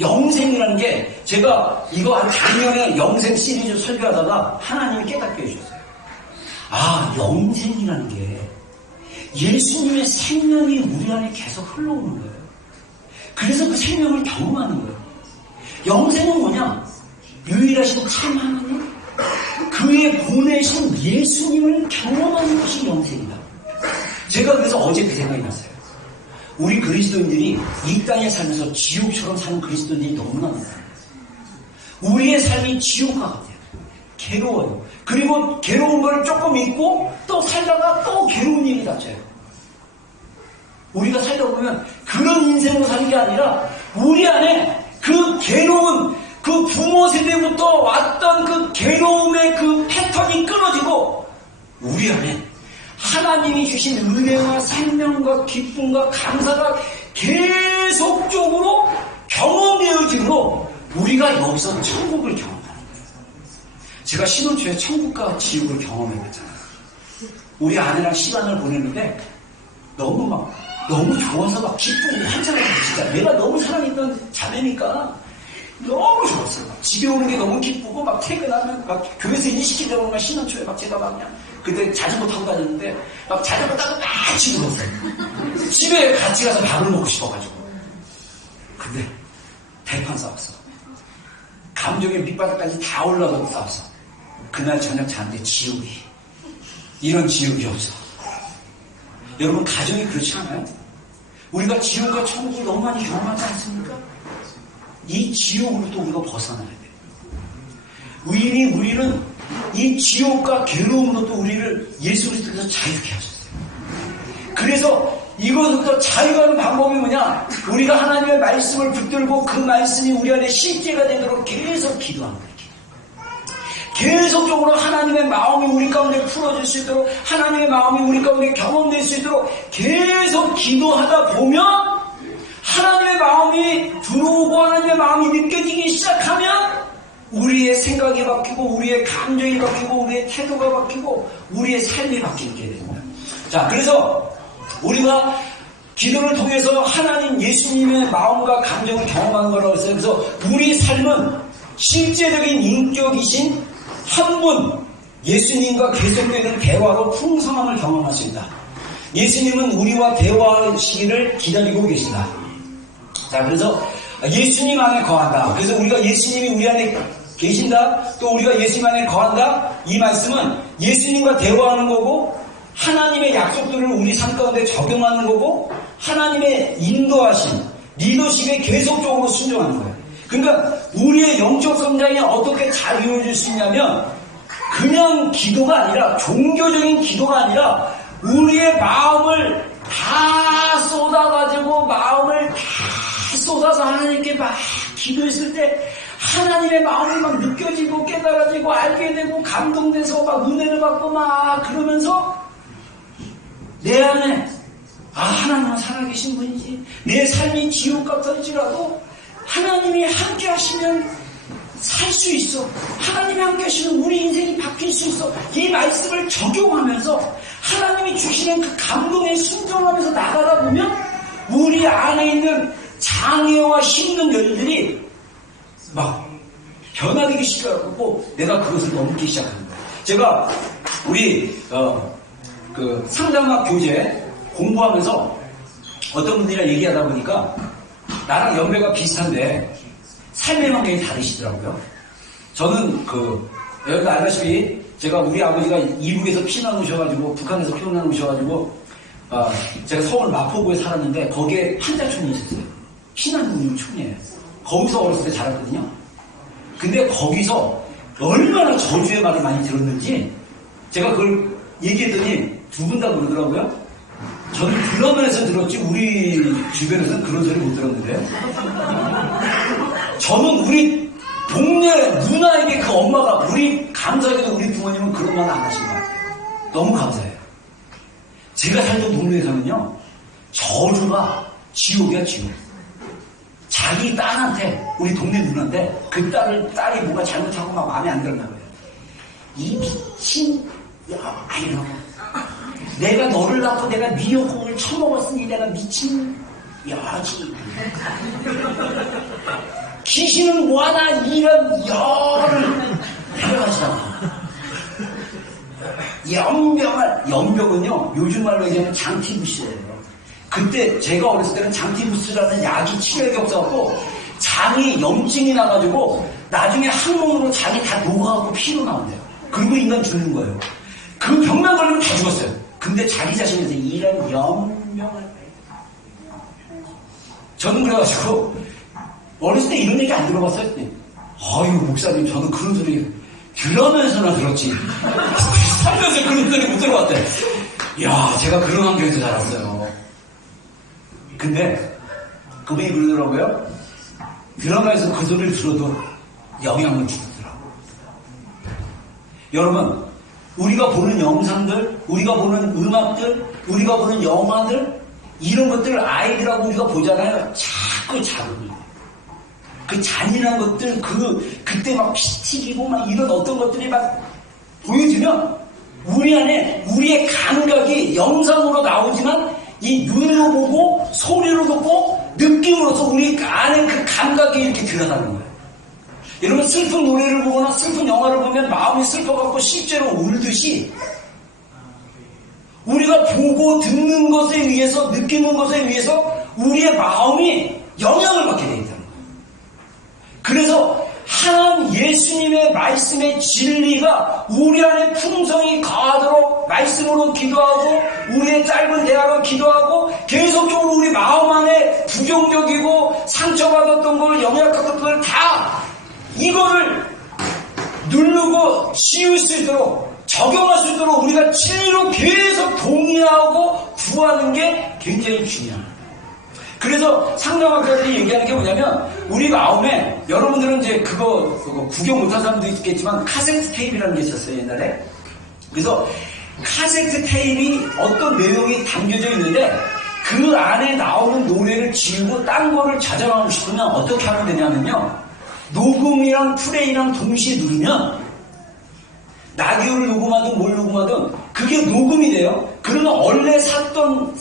영생이라는 게 제가 이거 한 작년에 영생 시리즈 설교하다가 하나님이 깨닫게 해주셨어요. 아, 영생이라는 게 예수님의 생명이 우리 안에 계속 흘러오는 거예요. 그래서 그 생명을 경험하는 거예요. 영생은 뭐냐? 유일하신 참 하나님, 그의 보내신 예수님을 경험하는 것이 영생이다. 제가 그래서 어제 그 생각이 났어요. 우리 그리스도인들이 이 땅에 살면서 지옥처럼 사는 그리스도인들이 너무나 많아요. 우리의 삶이 지옥과 같아요. 괴로워요. 그리고 괴로운 걸 조금 잊고 또 살다가 또 괴로운 일이 닥쳐요. 우리가 살다 보면 그런 인생으로 사는 게 아니라 우리 안에 그 괴로운 그 부모 세대부터 왔던 그 괴로움의 그 패턴이 끊어지고 우리 안에 하나님이 주신 은혜와 생명과 기쁨과 감사가 계속적으로 경험되어지므로 우리가 여기서 천국을 경험하는 거예요. 제가 신혼 초에 천국과 지옥을 경험해봤잖아요. 우리 아내랑 시간을 보냈는데 너무 좋아서 막 기쁘고 환장하고 진짜 내가 너무 사랑했던 자매니까 너무 좋았어요. 집에 오는 게 너무 기쁘고 막 퇴근하면 막 교회에서 일 시키려고 하면 신혼 초에 막 제가 막 그냥 그때 자전거 타고 다녔는데 막 자전거 타고 막 치고 놀았어요. 집에 같이 가서 밥을 먹고 싶어가지고. 근데 대판 싸웠어. 감정의 밑바닥까지 다 올라가고 싸웠어. 그날 저녁 자는데 지옥이, 이런 지옥이 없어. 여러분, 가정이 그렇지 않아요? 우리가 지옥과 천국을 너무 많이 경험하지 않습니까? 이 지옥으로부터 우리가 벗어나야 돼요. 우리는 이 지옥과 괴로움으로부터 우리를 예수 그리스도께서 자유케 하셨어요. 그래서 이것부터 자유하는 방법이 뭐냐? 우리가 하나님의 말씀을 붙들고 그 말씀이 우리 안에 실제가 되도록 계속 기도하는 거예요. 계속적으로 하나님의 마음이 우리 가운데 풀어질 수 있도록, 하나님의 마음이 우리 가운데 경험될 수 있도록 계속 기도하다 보면 하나님의 마음이 들어오고 하나님의 마음이 느껴지기 시작하면 우리의 생각이 바뀌고 우리의 감정이 바뀌고 우리의 태도가 바뀌고 우리의 삶이 바뀌게 됩니다. 자, 그래서 우리가 기도를 통해서 하나님 예수님의 마음과 감정을 경험하는 거라고 했어요. 그래서 우리 삶은 실제적인 인격이신 한 분 예수님과 계속되는 대화로 풍성함을 경험할 수 있다. 예수님은 우리와 대화하시기를 기다리고 계신다. 자, 그래서 예수님 안에 거한다. 그래서 우리가 예수님이 우리 안에 계신다, 또 우리가 예수님 안에 거한다. 이 말씀은 예수님과 대화하는 거고 하나님의 약속들을 우리 삶 가운데 적용하는 거고 하나님의 인도하신 리더십에 계속적으로 순종하는 거예요. 그러니까 우리의 영적 성장이 어떻게 잘 이루어질 수 있냐면 그냥 기도가 아니라, 종교적인 기도가 아니라 우리의 마음을 다 쏟아가지고 마음을 다 쏟아서 하나님께 막 기도했을 때 하나님의 마음이 막 느껴지고 깨달아지고 알게 되고 감동돼서 막 은혜를 받고 막 그러면서 내 안에 하나님은 살아계신 분이지, 내 삶이 지옥 같을지라도 하나님이 함께 하시면 살 수 있어, 하나님이 함께 하시면 우리 인생이 바뀔 수 있어, 이 말씀을 적용하면서 하나님이 주시는 그 감동에 순종하면서 나가다 보면 우리 안에 있는 장애와 힘든 일들이 막 변화되기 시작하고 내가 그것을 넘기 시작하는 거예요. 제가 우리 그 상담학 교재 공부하면서 어떤 분들이랑 얘기하다 보니까 나랑 연배가 비슷한데 삶의 방향이 다르시더라고요. 저는 여러분 알다시피 제가 우리 아버지가 이북에서 피난오셔가지고 북한에서 피난오셔가지고 제가 서울 마포구에 살았는데 거기에 판자촌이 있었어요. 피난민촌이에요. 거기서 어렸을 때 자랐거든요. 근데 거기서 얼마나 저주의 말을 많이 들었는지 제가 그걸 얘기했더니 두 분 다 그러더라고요. 저는 드라마에서 들었지 우리 주변에서는 그런 소리 못 들었는데, 저는 우리 동네 누나에게 그 엄마가, 우리 감사하게도 우리 부모님은 그런 말 안 하신 것 같아요. 너무 감사해요. 제가 살던 동네에서는요 저주가 지옥이야, 지옥. 자기 딸한테, 우리 동네 누나인데 그 딸이 뭔가 잘못하고 막 마음에 안 들었나 봐요. 이 미친 이러고, 내가 너를 낳고 내가 미역국을 처먹었으니 내가 미친 여지. 귀신은 뭐하나 이런 열을 해가지고 연병은요 요즘 말로 얘기하면 장티부스예요. 그때 제가 어렸을 때는 장티부스라는 약이 치료액이 없어갖고 장이 염증이 나가지고 나중에 항문으로 장이 다 녹아갖고 피로 나온대요. 그리고 인간 죽는 거예요. 그 병만 걸리면 다 죽었어요. 근데 자기 자신에서 이런 연명을, 저는 그래가지고 어렸을 때 이런 얘기 안 들어봤어요. 아유 목사님, 저는 그런 소리 들으면서나 들었지 살면서 그런 소리 못 들어봤대. 이야, 제가 그런 환경에서 자랐어요. 근데 그분이 그러더라고요. 드라마에서 그 소리를 들어도 영향을 주더라고요. 여러분, 우리가 보는 영상들, 우리가 보는 음악들, 우리가 보는 영화들, 이런 것들 아이들하고 우리가 보잖아요. 자꾸 자극을. 그 잔인한 것들, 그때 막 피 튀기고 막 이런 어떤 것들이 막 보여지면 우리 안에 우리의 감각이 영상으로 나오지만 이 눈으로 보고 소리로 듣고 느낌으로서 우리 안에 그 감각이 이렇게 들어가는 거예요. 여러분, 슬픈 노래를 보거나 슬픈 영화를 보면 마음이 슬퍼갖고 실제로 울듯이 우리가 보고 듣는 것에 의해서, 느끼는 것에 의해서 우리의 마음이 영향을 받게 되어 있다는 거예요. 그래서 하나님 예수님의 말씀의 진리가 우리 안에 풍성히 가하도록 말씀으로 기도하고, 우리의 짧은 대화로 기도하고, 계속적으로 우리 마음 안에 부정적이고 상처받았던 걸, 영향받았던 걸 다 이거를 누르고 씌울 수 있도록, 적용할 수 있도록 우리가 진리로 계속 동의하고 구하는 게 굉장히 중요합니다. 그래서 상담학자들이 얘기하는 게 뭐냐면, 우리 마음에, 여러분들은 이제 그거 구경 못한 사람도 있겠지만 카세트 테이프라는 게 있었어요, 옛날에. 그래서 카세트 테이프이 어떤 내용이 담겨져 있는데 그 안에 나오는 노래를 지우고 딴 거를 저장하고 싶으면 어떻게 하면 되냐면요, 녹음이랑 플레이랑 동시에 누르면, 라디오를 녹음하든 뭘 녹음하든 그게 녹음이 돼요. 그러면 원래 처음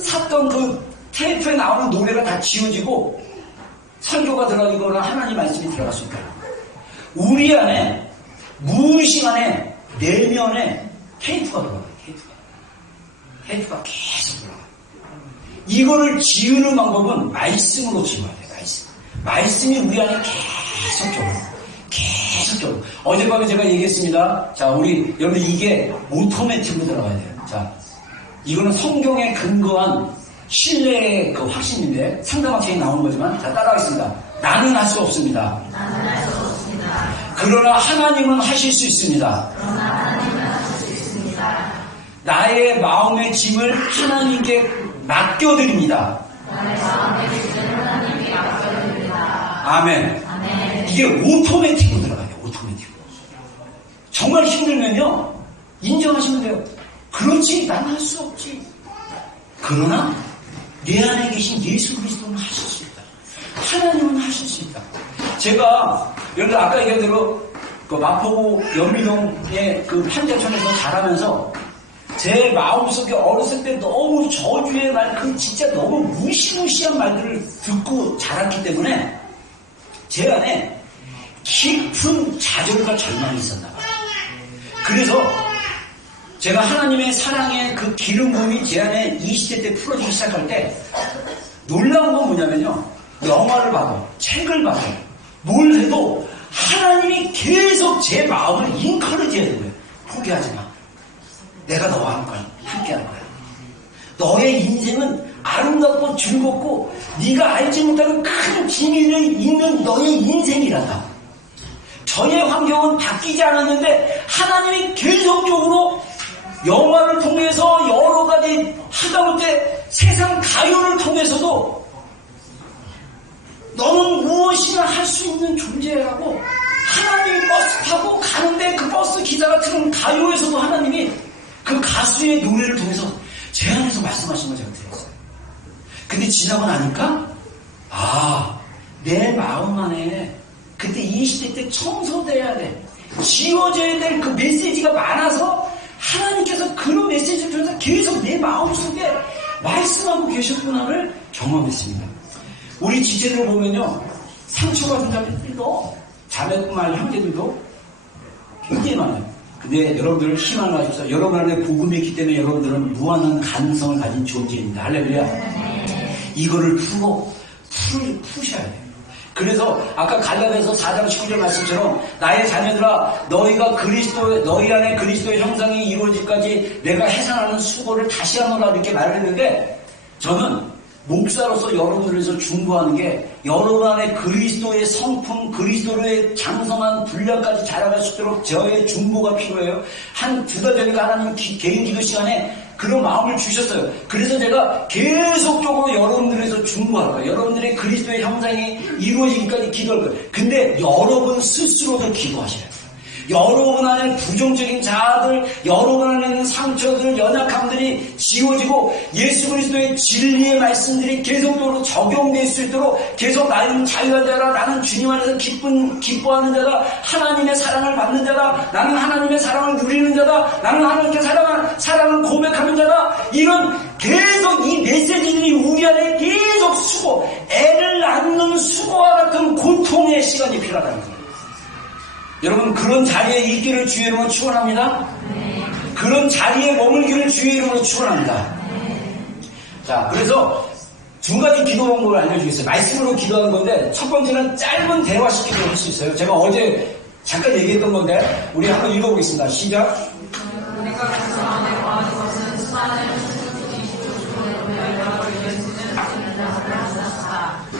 샀던 그 테이프에 나오는 노래가 다 지워지고 설교가 들어가거나 하나님 말씀이 들어갈 수 있다. 우리 안에 무의식 안에 내면에 테이프가 들어가요. 테이프가 계속 들어가요. 이거를 지우는 방법은 말씀으로 지워야 돼요. 말씀이 우리 안에 계속적으로. 어젯밤에 제가 얘기했습니다. 자, 우리 여러분, 이게 오토매틱으로 들어가야 돼요. 자, 이거는 성경에 근거한 신뢰의 그 확신인데 상담학생이 나오는 거지만, 자, 따라하겠습니다. 나는 할 수 없습니다. 그러나 하나님은 하실 수 있습니다. 나의 마음의 짐을 하나님께 맡겨드립니다. 아멘. 이게 오토매틱으로 들어가요. 오토매틱으로. 정말 힘들면요, 인정하시면 돼요. 그렇지, 난 할 수 없지. 그러나 내 안에 계신 예수 그리스도는 하실 수 있다. 하나님은 하실 수 있다. 제가 여러분 아까 얘기한 대로 그 마포구 연미동의 그 판자촌에서 자라면서 제 마음속에 어렸을 때 너무 저주의 말, 그 진짜 너무 무시무시한 말들을 듣고 자랐기 때문에 제 안에 깊은 좌절과 절망이 있었나 봐요. 그래서 제가 하나님의 사랑의 그 기름 부음이 제 안에 20대 때 풀어지기 시작할 때 놀라운 건 뭐냐면요, 영화를 봐도 책을 봐도 뭘 해도 하나님이 계속 제 마음을 인커리지 해야 돼요. 포기하지 마. 내가 너와 함께 할 거야. 너의 인생은 아름답고 즐겁고 네가 알지 못하는 큰 비밀이 있는 너의 인생이란다. 저의 환경은 바뀌지 않았는데 하나님이 계속적으로 영화를 통해서 여러 가지 하다못해 세상 가요를 통해서도 너는 무엇이나 할 수 있는 존재라고, 하나님이 버스 타고 가는데 그 버스 기사가 틀은 가요에서도 하나님이 그 가수의 노래를 통해서 제 안에서 말씀하신 걸 제가 들었어요. 근데 지나고 나니까 내 마음 안에 그때 20대 때 청소돼야 돼, 지워져야 될 그 메시지가 많아서 하나님께서 그런 메시지를 통해서 계속 내 마음속에 말씀하고 계셨구나를 경험했습니다. 우리 지체를 보면요, 상처받은 자매들도, 자매뿐만 아니라 형제들도 굉장히 많아요. 근데 여러분들 희망을 가지고서 여러분 안에 복음이 있기 때문에 여러분들은 무한한 가능성을 가진 존재입니다. 할렐루야. 이거를 푸셔야 돼요. 그래서 아까 갈라디아서 4장 19절 말씀처럼 나의 자녀들아, 너희 안에 그리스도의 형상이 이루어질까지 내가 해산하는 수고를 다시 하노라, 이렇게 말을 했는데, 저는 목사로서 여러분을 위해서 중보하는 게, 여러분 안에 그리스도의 성품, 그리스도의 장성한 분량까지 자라갈 수 있도록 저의 중보가 필요해요. 한 2달 전에 하나님 개인 기도 시간에 그런 마음을 주셨어요. 그래서 제가 계속적으로 여러분들을 위해서 중보할 거예요. 여러분들의 그리스도의 형상이 이루어지기까지 기도할 거예요. 근데 여러분 스스로도 기도하셔야 돼요. 여러분 안에 부정적인 자아들, 여러분 안에 있는 상처들, 연약함들이 지워지고 예수 그리스도의 진리의 말씀들이 계속적으로 적용될 수 있도록, 계속 나는 자유한 자라, 나는 주님 안에서 기뻐하는 자다, 하나님의 사랑을 받는 자다, 나는 하나님의 사랑을 누리는 자다, 나는 하나님께 사랑을 고백하는 자다, 이런 계속 이 메시지들이 우리 안에 계속 애를 낳는 수고와 같은 고통의 시간이 필요하다는 거예요. 여러분, 그런 자리에 있기를 주의 이름으로 축원합니다. 그런 자리에 머물기를 주의 이름으로 축원합니다. 자, 그래서 두 가지 기도 방법을 알려주겠어요. 말씀으로 기도하는 건데 첫 번째는 짧은 대화식 기도를 할 수 있어요. 제가 어제 잠깐 얘기했던 건데 우리 한번 읽어보겠습니다. 시작.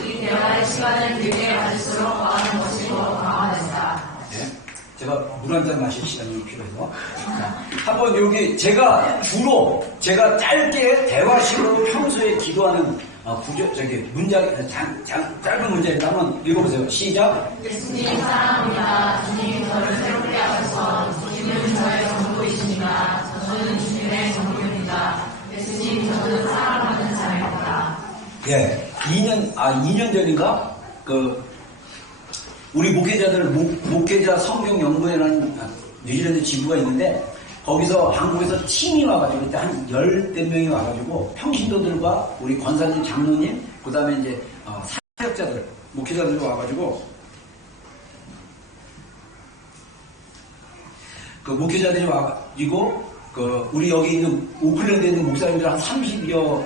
이 대화의 시간을 길게 가질수록 마음이 멋지고 강화된다. 네. 제가 물 한 잔 마실 시간이 필요해서. 한번 여기 제가 주로 제가 짧게 대화식으로 평소에 기도하는 문장, 짧은 문제입니다. 한번 읽어보세요. 시작. 예수님 사랑합니다. 주님 저를 새롭게 하셔서 주님은 저의 전부이십니다. 저는 주님의 전부입니다. 예수님 저는 사랑하는 자입니다. 예, 2년 전인가? 우리 목회자 성경 연구회라는 뉴질랜드 지부가 있는데, 거기서 한국에서 팀이 와가지고, 그때 한 10대 명이 와가지고, 평신도들과 우리 권사님, 장로님, 그 다음에 이제, 사역자들, 목회자들 와가지고, 그 목회자들이 와가지고, 우리 여기 있는, 오클랜드에 있는 목사님들 한 30여,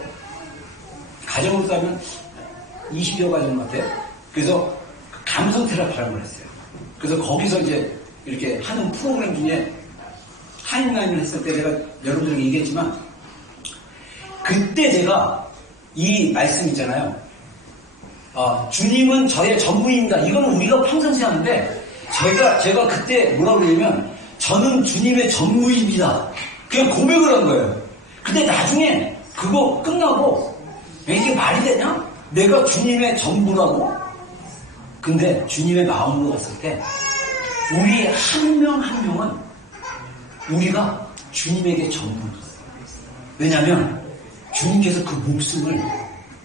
가정으로 따면 20여 가정 같아요. 그래서 감성 테라피라는 걸 했어요. 그래서 거기서 이제 이렇게 하는 프로그램 중에 하인라인을 했을 때 제가 여러분들에게 얘기했지만, 그때 제가 이 말씀 있잖아요. 주님은 저의 전부입니다. 이거는 우리가 평상시에 하는데, 제가 그때 뭐라고 그러냐면, 저는 주님의 전부입니다. 그냥 고백을 한 거예요. 근데 나중에 그거 끝나고, 이게 말이 되냐? 내가 주님의 전부라고? 근데 주님의 마음으로 갔을 때 우리 한 명 한 명은 우리가 주님에게 전부입니다. 왜냐하면 주님께서 그 목숨을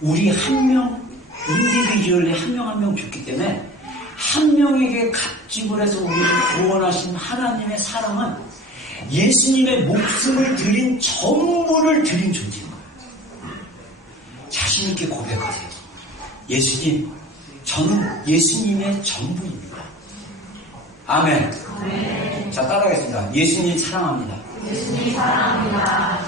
우리 한 명, 인디비주얼리 한 명 한 명 줬기 때문에 한 명에게 갑집을 해서 우리를 구원하신 하나님의 사랑은 예수님의 목숨을 드린 전부를 드린 존재입니다. 자신 있게 고백하세요. 예수님, 저는 예수님의 전부입니다. 아멘. 네. 자, 따라하겠습니다. 예수님 사랑합니다. 예수님 사랑합니다.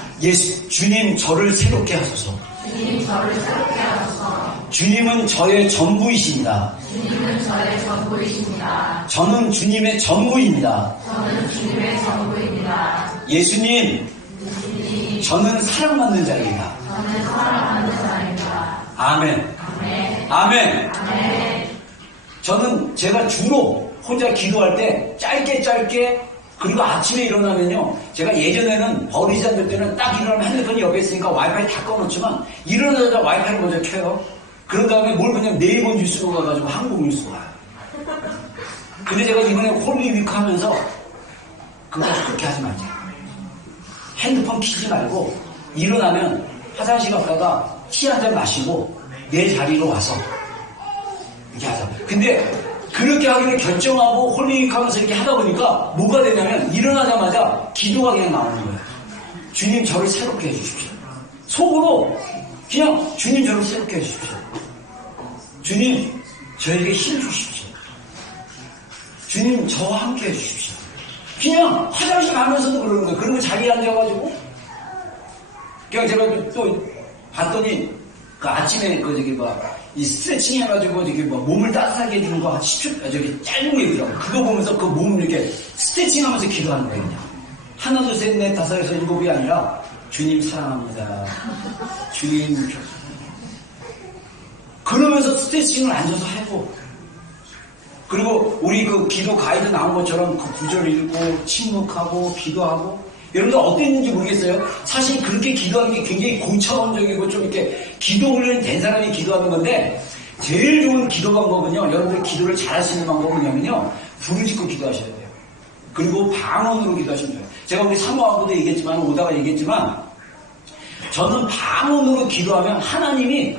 주님 저를 새롭게 하소서. 주님 저를 새롭게 하소서. 주님은 저의 전부이십니다. 주님은 저의 전부이십니다. 저는 주님의 전부입니다. 저는 주님의 전부입니다. 예수님, 저는 사랑받는 자입니다. 저는 사랑받는 자입니다. 아멘. 아멘. 아멘. 아멘. 저는 제가 주로 혼자 기도할 때 짧게 그리고 아침에 일어나면요. 제가 예전에는 버리지 않을 때는 딱 일어나면 핸드폰이 옆에 있으니까 와이파이 다 꺼놓지만 일어나자마자 와이파이를 먼저 켜요. 그런 다음에 뭘 그냥 네이버 뉴스로 가가지고 한국 뉴스 와요. 근데 제가 이번에 홀리위크 하면서 그거 그렇게 하지 말자. 핸드폰 키지 말고 일어나면 화장실 갔다가 티 한 잔 마시고 내 자리로 와서 이렇게 하자. 근데 그렇게 하기를 결정하고 홀리위크 하면서 이렇게 하다 보니까 뭐가 되냐면 일어나자마자 기도가 그냥 나오는 거예요. 주님 저를 새롭게 해주십시오. 속으로 그냥 주님 저를 새롭게 해주십시오. 주님 저에게 힘 주십시오. 주님 저와 함께 해주십시오. 그냥 화장실 가면서도 그러는 거예요. 그리고 자리에 앉아가지고 그냥 제가 또 봤더니 그 아침에 이 스트레칭 해가지고 몸을 따뜻하게 해주는 거 10초 짧은 거 있더라고. 그거 보면서 그 몸을 이렇게 스트레칭 하면서 기도하는 거예요. 그냥. 하나, 둘, 셋, 넷, 다섯, 여섯, 일곱이 아니라 주님 사랑합니다. 주님 그러면서 스트레칭을 앉아서 하고, 그리고 우리 그 기도 가이드 나온 것처럼 그 구절 읽고 침묵하고 기도하고. 여러분들 어땠는지 모르겠어요. 사실 그렇게 기도하는 게 굉장히 고차원적이고 좀 이렇게 기도 훈련이 된 사람이 기도하는 건데, 제일 좋은 기도 방법은요, 여러분들 기도를 잘할 수 있는 방법은 뭐냐면요, 부르짖고 기도하셔야 돼요. 그리고 방언으로 기도하시면 돼요. 제가 우리 사모하고도 얘기했지만, 오다가 얘기했지만, 저는 방언으로 기도하면 하나님이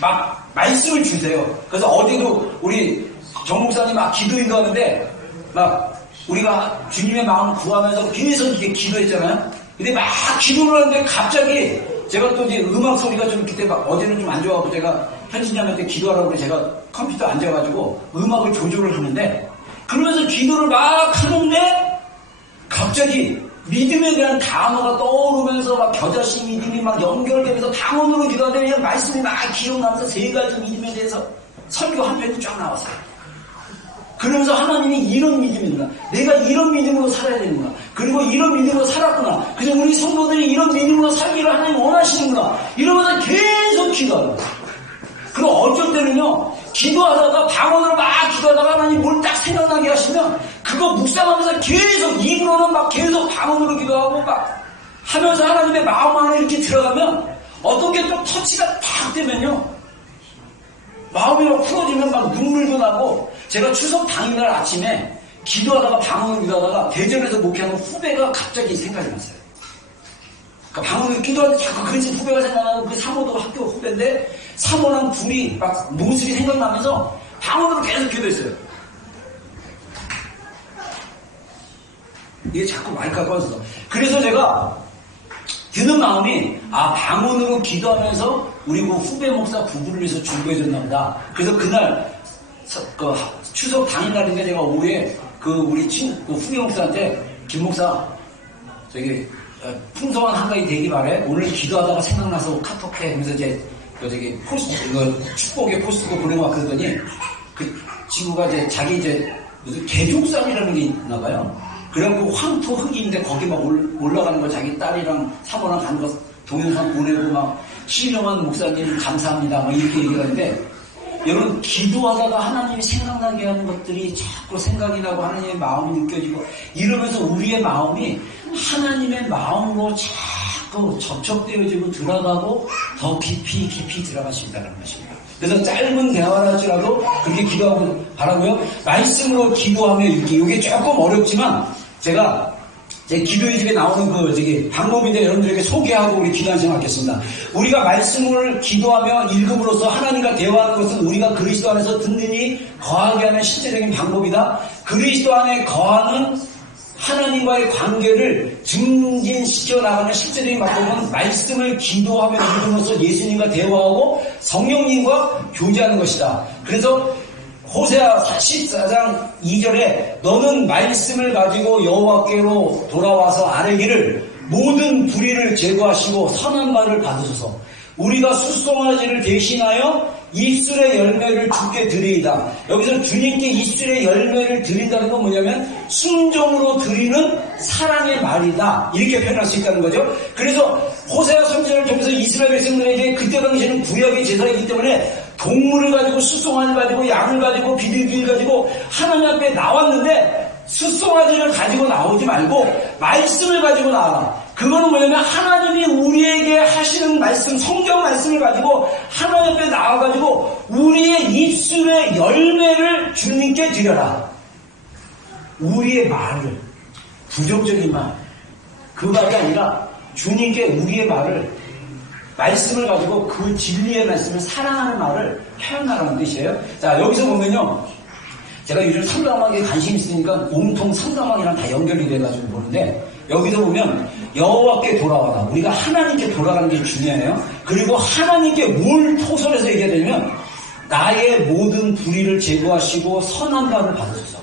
막 말씀을 주세요. 그래서 어제도 우리 정 목사님 막 기도 인도하는데, 막 우리가 주님의 마음 구하면서 계속 이렇게 기도했잖아요. 근데 막 기도를 하는데 갑자기 제가 또 이제 음악 소리가 좀 그때 막 어제는 좀 안 좋아하고 제가 현진장한테 기도하라고 제가 컴퓨터 앉아가지고 음악을 조절을 하는데, 그러면서 기도를 막 하는데 갑자기 믿음에 대한 단어가 떠오르면서 막 겨자씨 믿음이 막 연결되면서 당원으로 기도하는데 그냥 말씀이 막 기억나면서 세 가지 믿음에 대해서 설교 한 편이 쫙 나왔어요. 그러면서 하나님이 이런 믿음이구나. 내가 이런 믿음으로 살아야 되는구나. 그리고 이런 믿음으로 살았구나. 그래서 우리 성도들이 이런 믿음으로 살기를 하나님 원하시는구나. 이러면서 계속 기도하는 거예요. 그리고 어쩔 때는요, 기도하다가 방언으로 막 기도하다가 하나님 뭘 딱 생각나게 하시면 그거 묵상하면서 계속 입으로는 막 계속 방언으로 기도하고 막 하면서 하나님의 마음 안에 이렇게 들어가면 어떤 게 좀 터치가 딱 되면요, 마음이 막 풀어지면 막 눈물도 나고. 제가 추석 당일날 아침에 기도하다가 방언으로 기도하다가 대전에서 목회하는 후배가 갑자기 생각이 났어요. 그러니까 방언으로 기도하는데 자꾸 그 집 후배가 생각나고 그 사모도 학교 후배인데 사모랑 둘이 막 모습이 생각나면서 방언으로 계속 기도했어요. 이게 자꾸 마이크가 꺼졌어. 그래서 제가 드는 마음이 방언으로 기도하면서 우리 그 후배 목사 부부를 위해서 준비해줬나 보다. 그래서 그날 추석 당일날인데 제가 오후에 우리 그 후배 목사한테 김 목사 저기 풍성한 한가위 되기 바래. 오늘 기도하다가 생각나서 카톡해. 그러면서 이제 저기 축복의 포스트도 보내고 왔더니 그 친구가 이제 자기 무슨 개종산이라는 게 있나 봐요. 그래갖고 황토 흙인데 거기 막 올라가는 거 자기 딸이랑 사모랑 가는 거 동영상 보내고 막 신령한 목사님 감사합니다 막 이렇게 얘기하는데, 여러분 기도하다가 하나님이 생각나게 하는 것들이 자꾸 생각이 나고 하나님의 마음이 느껴지고 이러면서 우리의 마음이 하나님의 마음으로 자꾸 접촉되어지고 들어가고 더 깊이 들어가신다는 것입니다. 그래서 짧은 대화를 할지라도 그렇게 기도하고 바라고요. 말씀으로 기도하며 이게 조금 어렵지만 제가 제 기도의 집에 나오는 방법인데 여러분들에게 소개하고 우리 기도한 시간 갖겠습니다. 우리가 말씀을 기도하며 읽음으로써 하나님과 대화하는 것은 우리가 그리스도 안에서 든든히 거하게 하는 실제적인 방법이다. 그리스도 안에 거하는 하나님과의 관계를 증진시켜 나가는 실제적인 방법은 말씀을 기도하며 읽음으로써 예수님과 대화하고 성령님과 교제하는 것이다. 그래서 호세아 14장 2절에 너는 말씀을 가지고 여호와께로 돌아와서 아뢰기를 모든 불의를 제거하시고 선한 말을 받으소서. 우리가 숫송아지를 대신하여 입술의 열매를 주께 드리이다. 여기서 주님께 입술의 열매를 드린다는 건 뭐냐면 순종으로 드리는 사랑의 말이다, 이렇게 표현할 수 있다는 거죠. 그래서 호세아 선지자를 통해서 이스라엘 백성들에게 그때 당시에는 구약의 제사이기 때문에 동물을 가지고 숫송아지를 가지고 양을 가지고 비둘기를 가지고 하나님 앞에 나왔는데 숫송아지를 가지고 나오지 말고 말씀을 가지고 나와라. 그거는 뭐냐면 하나님이 우리에게 하시는 말씀, 성경 말씀을 가지고 하나님 앞에 나와가지고 우리의 입술의 열매를 주님께 드려라. 우리의 말을, 부정적인 말, 그 말이 아니라 주님께 우리의 말을, 말씀을 가지고 그 진리의 말씀을 사랑하는 말을 표현하라는 뜻이에요. 자, 여기서 보면요, 제가 요즘 상담학에 관심이 있으니까 온통 상담학이랑 다 연결이 돼가지고 보는데, 여기서 보면 여호와께 돌아와라. 우리가 하나님께 돌아가는 게 중요해요. 그리고 하나님께 뭘 토설해서 얘기해야 되냐면 나의 모든 불의를 제거하시고 선한 말을 받으소서.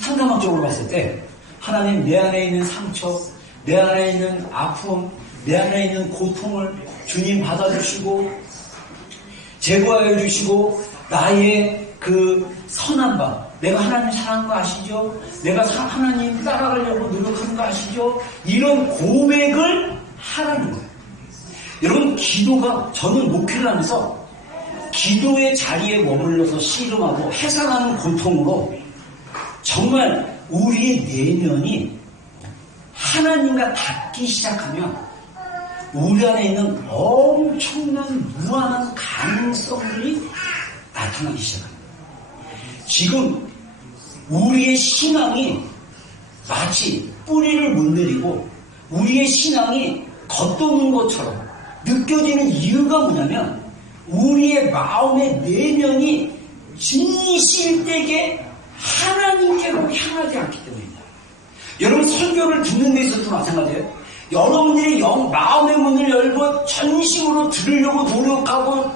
상담학적으로 봤을 때 하나님, 내 안에 있는 상처, 내 안에 있는 아픔, 내 안에 있는 고통을 주님 받아주시고 제거해 주시고 나의 그 선한 바, 내가 하나님 사랑하는 거 아시죠? 내가 하나님 따라가려고 노력하는 거 아시죠? 이런 고백을 하라는 거예요. 여러분, 기도가, 저는 목회를 하면서 기도의 자리에 머물러서 씨름하고 해산하는 고통으로 정말 우리의 내면이 하나님과 닿기 시작하면 우리 안에 있는 엄청난 무한한 가능성들이 나타나기 시작합니다. 지금 우리의 신앙이 마치 뿌리를 못 내리고 우리의 신앙이 겉도는 것처럼 느껴지는 이유가 뭐냐면 우리의 마음의 내면이 진실되게 하나님께로 향하지 않기 때문입니다. 여러분, 설교를 듣는 데 있어서도 마찬가지예요. 여러분들이 마음의 문을 열고 전심으로 들으려고 노력하고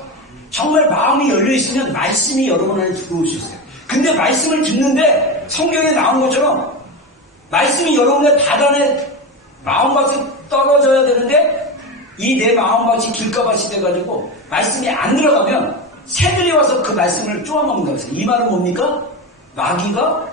정말 마음이 열려있으면 말씀이 여러분 안에 들어올 수 있어요. 근데 말씀을 듣는데 성경에 나온 것처럼 말씀이 여러분의 발 안에 마음밭이 떨어져야 되는데 이 내 마음밭이 길가밭이 돼가지고 말씀이 안 들어가면 새들이 와서 그 말씀을 쪼아먹는다고 했어요. 이 말은 뭡니까? 마귀가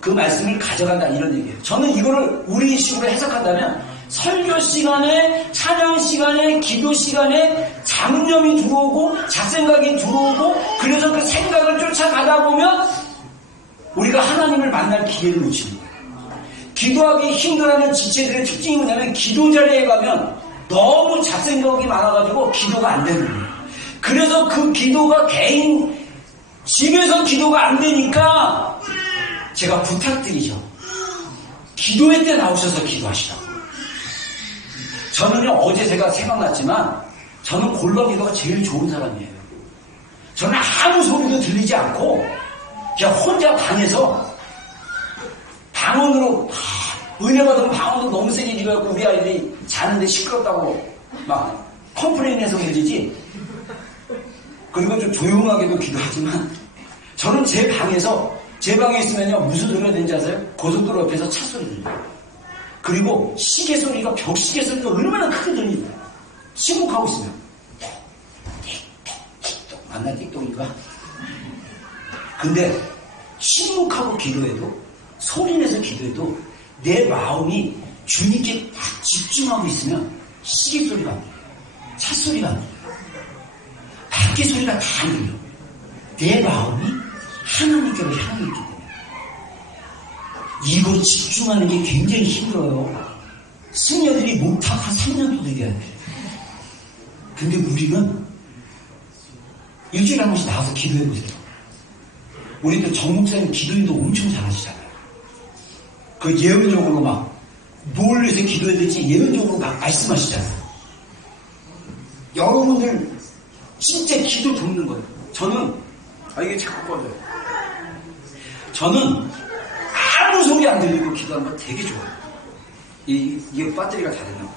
그 말씀을 가져간다 이런 얘기예요. 저는 이거를 우리 식으로 해석한다면 설교 시간에, 찬양 시간에, 기도 시간에 잡념이 들어오고 잡생각이 들어오고 그래서 그 생각을 쫓아가다 보면 우리가 하나님을 만날 기회를 놓치는 거예요. 기도하기 힘들어하는 지체들의 특징이 뭐냐면 기도 자리에 가면 너무 잡생각이 많아가지고 기도가 안 되는 거예요. 그래서 그 기도가 개인 집에서 기도가 안 되니까 제가 부탁드리죠. 기도회 때 나오셔서 기도하시라고. 저는요, 어제 제가 생각났지만 저는 골방 기도가 제일 좋은 사람이에요. 저는 아무 소리도 들리지 않고 그냥 혼자 방에서 방언으로 은혜 받으면 방언도 너무 세게 기도하고 우리 아이들이 자는데 시끄럽다고 막 컴플레인해서 문제지. 그리고 좀 조용하게도 기도하지만 저는 제 방에 있으면요 무슨 소리가 되는지 아세요? 고속도로 옆에서 차 소리 들려요. 그리고 시계 소리가 벽시계 소리가 얼마나 크게 들립니다. 침묵하고 있으면 틱톡 만나 틱톡인가? 근데 침묵하고 기도해도 소리내서 기도해도 내 마음이 주님께 딱 집중하고 있으면 시계 소리가 안 들려요. 차 소리가 안 들려요. 밖에 소리가 다 안 들려요. 내 마음이 하나님께로 향해 있기 때문에 이거 집중하는 게 굉장히 힘들어요. 승려들이 목탁 한 3년도 되게 안 돼요. 근데 우리는 일주일에 한 번씩 나와서 기도해보세요. 우리 또 정 목사님 기도인도 엄청 잘하시잖아요. 그 예언적으로 막 뭘 위해서 기도해야 될지 예언적으로 막 말씀하시잖아요. 여러분들 진짜 기도 돕는 거예요. 저는 이게 자꾸 꺼져요. 저는 아무 소리 안 들리고 기도하는 거 되게 좋아요. 이게 배터리가 다 됐나 봐요.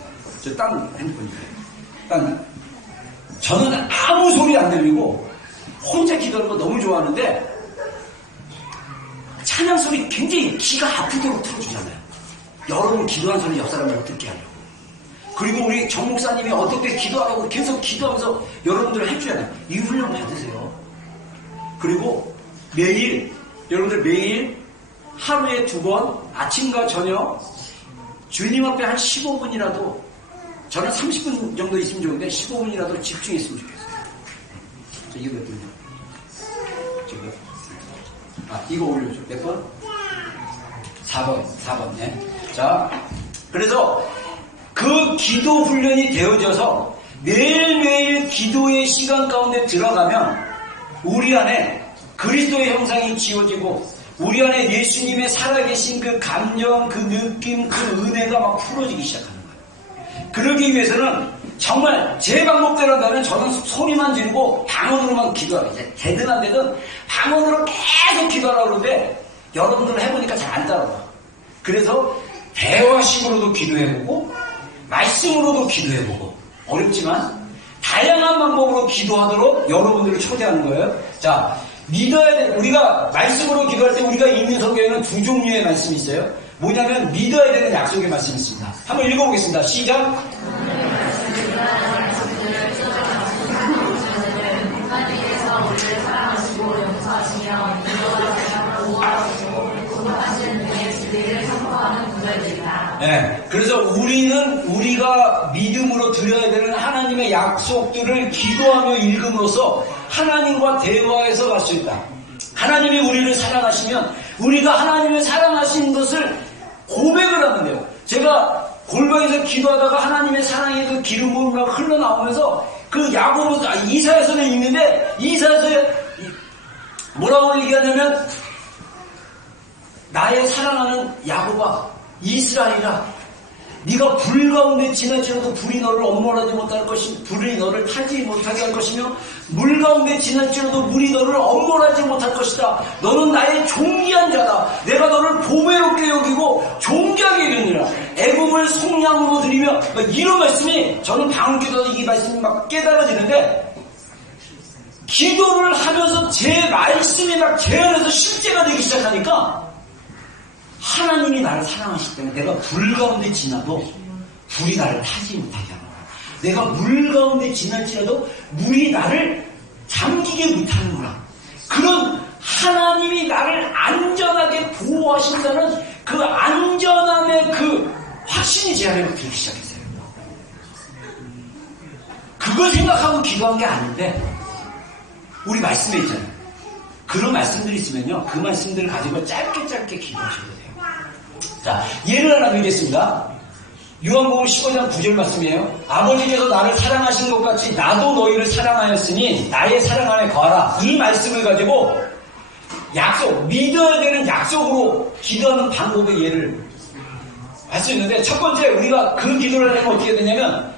저 딴 핸드폰이에요. 저는 아무 소리 안 들리고 혼자 기도하는 거 너무 좋아하는데 찬양 소리 굉장히 귀가 아프도록 틀어주잖아요. 여러분 기도한 소리 옆 사람을 어떻게 하려고. 그리고 우리 정 목사님이 어떻게 기도하라고 계속 기도하면서 여러분들 해주잖아요. 이 훈련 받으세요. 그리고 여러분들 매일 하루에 2번 아침과 저녁 주님 앞에 한 15분이라도 저는 30분 정도 있으면 좋은데 15분이라도 집중했으면 좋겠어요. 이거 몇 분이요? 지금 이거 올려줘. 몇 번? 4번. 네. 자, 그래서 그 기도 훈련이 되어져서 매일매일 기도의 시간 가운데 들어가면 우리 안에 그리스도의 형상이 지워지고 우리 안에 예수님의 살아계신 그 감정, 그 느낌, 그 은혜가 막 풀어지기 시작하는 거예요. 그러기 위해서는 정말 제 방법대로 한다면 저는 소리만 지르고 방언으로만 기도하고 이제 되든 안 되든 방언으로 계속 기도하라고 그러는데 여러분들 해보니까 잘 안 따라와. 그래서 대화식으로도 기도해보고 말씀으로도 기도해보고 어렵지만 다양한 방법으로 기도하도록 여러분들을 초대하는 거예요. 자, 믿어야 돼. 우리가 말씀으로 기도할 때 우리가 읽는 성경에는 2 종류의 말씀이 있어요. 뭐냐면 믿어야 되는 약속의 말씀이 있습니다. 한번 읽어보겠습니다. 시작. 네, 그래서 우리가 믿음으로 드려야 되는 하나님의 약속들을 기도하며 읽음으로써 하나님과 대화해서 갈 수 있다. 하나님이 우리를 사랑하시면 우리가 하나님을 사랑하시는 것을 고백을 하는데요. 제가 골방에서 기도하다가 하나님의 사랑의 그 기름으로 막 흘러나오면서 그 야고보서 이사야서는 읽는데 이사야서에 뭐라고 얘기하냐면 나의 사랑하는 야고보아 이스라엘아 네가 불 가운데 지날지라도 불이 너를 엄몰하지 못할 것이며 불이 너를 타지 못하게 할 것이며 물 가운데 지날지라도 물이 너를 엄몰하지 못할 것이다. 너는 나의 존귀한 자다. 내가 너를 보배롭게 여기고 존귀하게 여기느라 애굽을 속량으로 드리며 이런 말씀이 저는 방언기도하다 이 말씀이 막 깨달아지는데 기도를 하면서 제 말씀이 막 재현해서 실제가 되기 시작하니까 하나님이 나를 사랑하시기 때문에 내가 불 가운데 지나도 불이 나를 타지 못하게 하는 거야. 내가 물 가운데 지날지라도 물이 나를 잠기게 못하는구나. 그런 하나님이 나를 안전하게 보호하신다는 그 안전함의 그 확신이 제 안에 들기 시작했어요. 그걸 생각하고 기도한 게 아닌데 우리 말씀에 있잖아요. 그런 말씀들이 있으면요, 그 말씀들을 가지고 짧게 기도하셔도 돼요. 자, 예를 하나 드리겠습니다. 요한복음 15장 9절 말씀이에요. 아버지께서 나를 사랑하신 것 같이 나도 너희를 사랑하였으니 나의 사랑 안에 거하라. 이 말씀을 가지고 약속, 믿어야 되는 약속으로 기도하는 방법의 예를 할 수 있는데, 첫 번째 우리가 그 기도를 하려면 어떻게 되냐면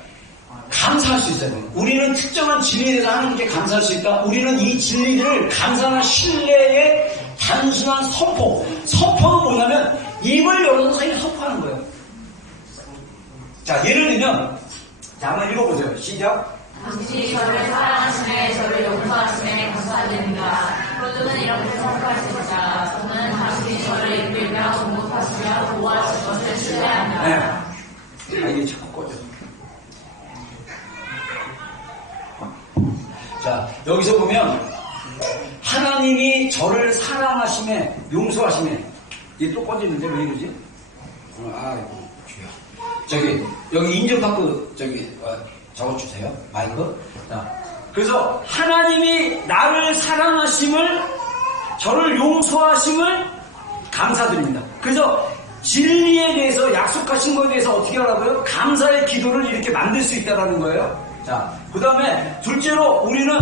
감사할 수 있어야 돼요. 우리는 특정한 진리에 대해서 하나님께 감사할 수 있다. 우리는 이 진리들을 감사나 신뢰의 단순한 선포는 뭐냐면 입을 열어서 그냥 선포하는 거예요. 자, 예를 들면, 자, 한번 읽어보세요. 시작. 당신이 저를 사랑하시네, 저를 용서하시네, 감사드립니다. 로드는 이렇게 선포하십니다. 저는 당신이 저를 이끌며 공급하시며 보호하실 것을 신뢰합니다. 네. 아, 이게 자꾸 꺼져. 자, 여기서 보면 하나님이 저를 사랑하시네, 용서하시네. 이게 또 꺼지는데 왜 이러지? 아이고, 주여. 여기 인증파크 적어주세요. 마이크. 자, 그래서 하나님이 나를 사랑하심을, 저를 용서하심을 감사드립니다. 그래서 진리에 대해서 약속하신 것에 대해서 어떻게 하라고요? 감사의 기도를 이렇게 만들 수 있다는 거예요. 자, 그 다음에 둘째로 우리는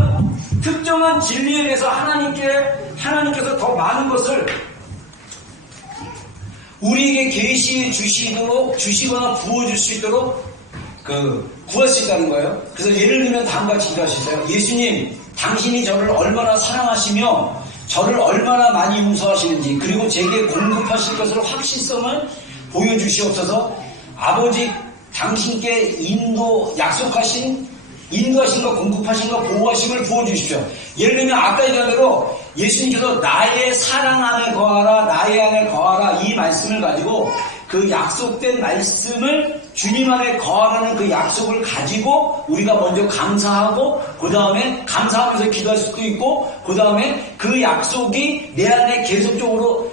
특정한 진리에 대해서 하나님께서 더 많은 것을 우리에게 계시해 주시거나 부어줄 수 있도록 구할 수 있다는 거예요. 그래서 예를 들면 다음과 같이 기도하시세요. 예수님, 당신이 저를 얼마나 사랑하시며 저를 얼마나 많이 용서하시는지, 그리고 제게 공급하실 것으로 확신성을 보여주시옵소서. 아버지, 당신께 인도하신 것, 공급하신 것, 보호하심을 부어주십시오. 예를 들면 아까 얘기한 대로 예수님께서 나의 사랑 안에 거하라, 나의 안에 거하라, 이 말씀을 가지고 그 약속된 말씀을 주님 안에 거하라는 그 약속을 가지고 우리가 먼저 감사하고, 그 다음에 감사하면서 기도할 수도 있고, 그 다음에 그 약속이 내 안에 계속적으로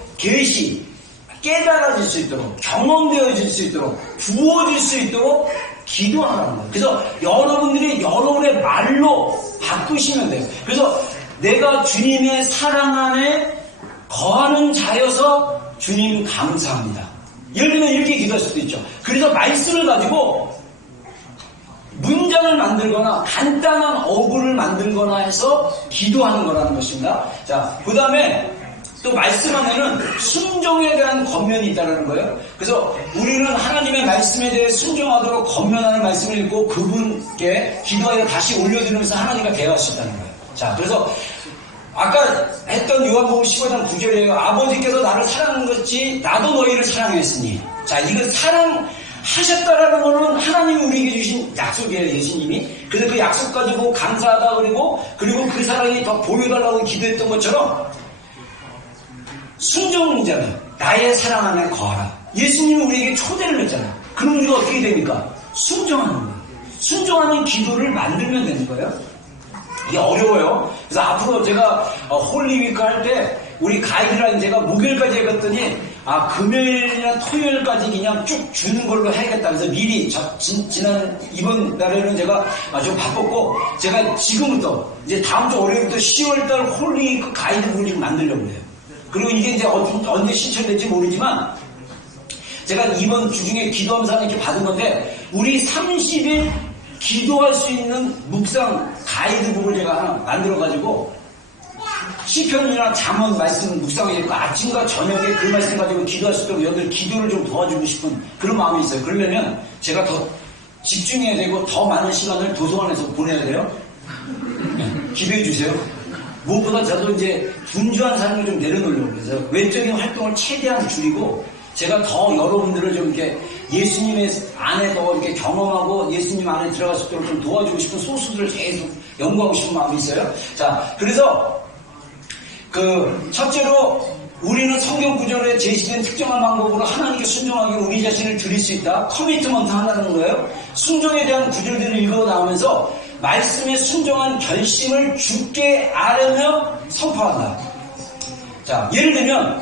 깨달아질 수 있도록, 경험되어질 수 있도록, 부어질 수 있도록 기도하라는 거예요. 그래서 여러분들이 여러분의 말로 바꾸시면 돼요. 그래서 내가 주님의 사랑 안에 거하는 자여서 주님 감사합니다. 예를 들면 이렇게 기도할 수도 있죠. 그래서 말씀을 가지고 문장을 만들거나 간단한 어구를 만들거나 해서 기도하는 거라는 것입니다. 자, 그 다음에 또 말씀하면은 순종에 대한 권면이 있다는 거예요. 그래서 우리는 하나님의 말씀에 대해 순종하도록 권면하는 말씀을 읽고 그분께 기도하여 다시 올려드리면서 하나님과 대화하셨다는 거예요. 자, 그래서 아까 했던 요한복음 15장 9절이에요. 아버지께서 나를 사랑한 것이 나도 너희를 사랑했으니. 자, 이거 사랑하셨다라는 거는 하나님이 우리에게 주신 약속이에요, 예수님이. 그래서 그 약속 가지고 감사하다 그리고 그 사랑이 더 보여달라고 기도했던 것처럼 순종자는 나의 사랑 안에 거하라. 예수님은 우리에게 초대를 했잖아요. 그럼 우리가 어떻게 됩니까? 순종하는 거예요. 순종하는 기도를 만들면 되는 거예요. 이게 어려워요. 그래서 앞으로 제가 홀리위크 할 때 우리 가이드라인 제가 목요일까지 해봤더니 금요일이나 토요일까지 그냥 쭉 주는 걸로 해야겠다. 그래서 미리 지난 이번 달에는 제가 좀 바빴고 제가 지금부터 이제 다음 주 월요일부터 10월달 홀리위크 가이드북을 지금 만들려고 해요. 그리고 이게 이제 언제 신청될지 모르지만 제가 이번 주중에 기도하면서 이렇게 받은 건데 우리 30일 기도할 수 있는 묵상 가이드북을 제가 하나 만들어가지고 시편이나 잠언 말씀 묵상해 있고 아침과 저녁에 그 말씀 가지고 기도할 수 있도록 여러분들 기도를 좀 도와주고 싶은 그런 마음이 있어요. 그러려면 제가 더 집중해야 되고 더 많은 시간을 도서관에서 보내야 돼요. 기도해 주세요. 무엇보다 저도 이제 분주한 삶을 좀 내려놓으려고 그래서 외적인 활동을 최대한 줄이고 제가 더 여러분들을 좀 이렇게 예수님의 안에 더 이렇게 경험하고 예수님 안에 들어갈 수 있도록 좀 도와주고 싶은 소수들을 계속 연구하고 싶은 마음이 있어요. 자, 그래서 첫째로 우리는 성경 구절에 제시된 특정한 방법으로 하나님께 순종하기로 우리 자신을 드릴 수 있다. 커미트먼트 한다는 거예요. 순종에 대한 구절들을 읽어 나오면서 말씀에 순종한 결심을 주께 아뢰며 선포한다. 자, 예를 들면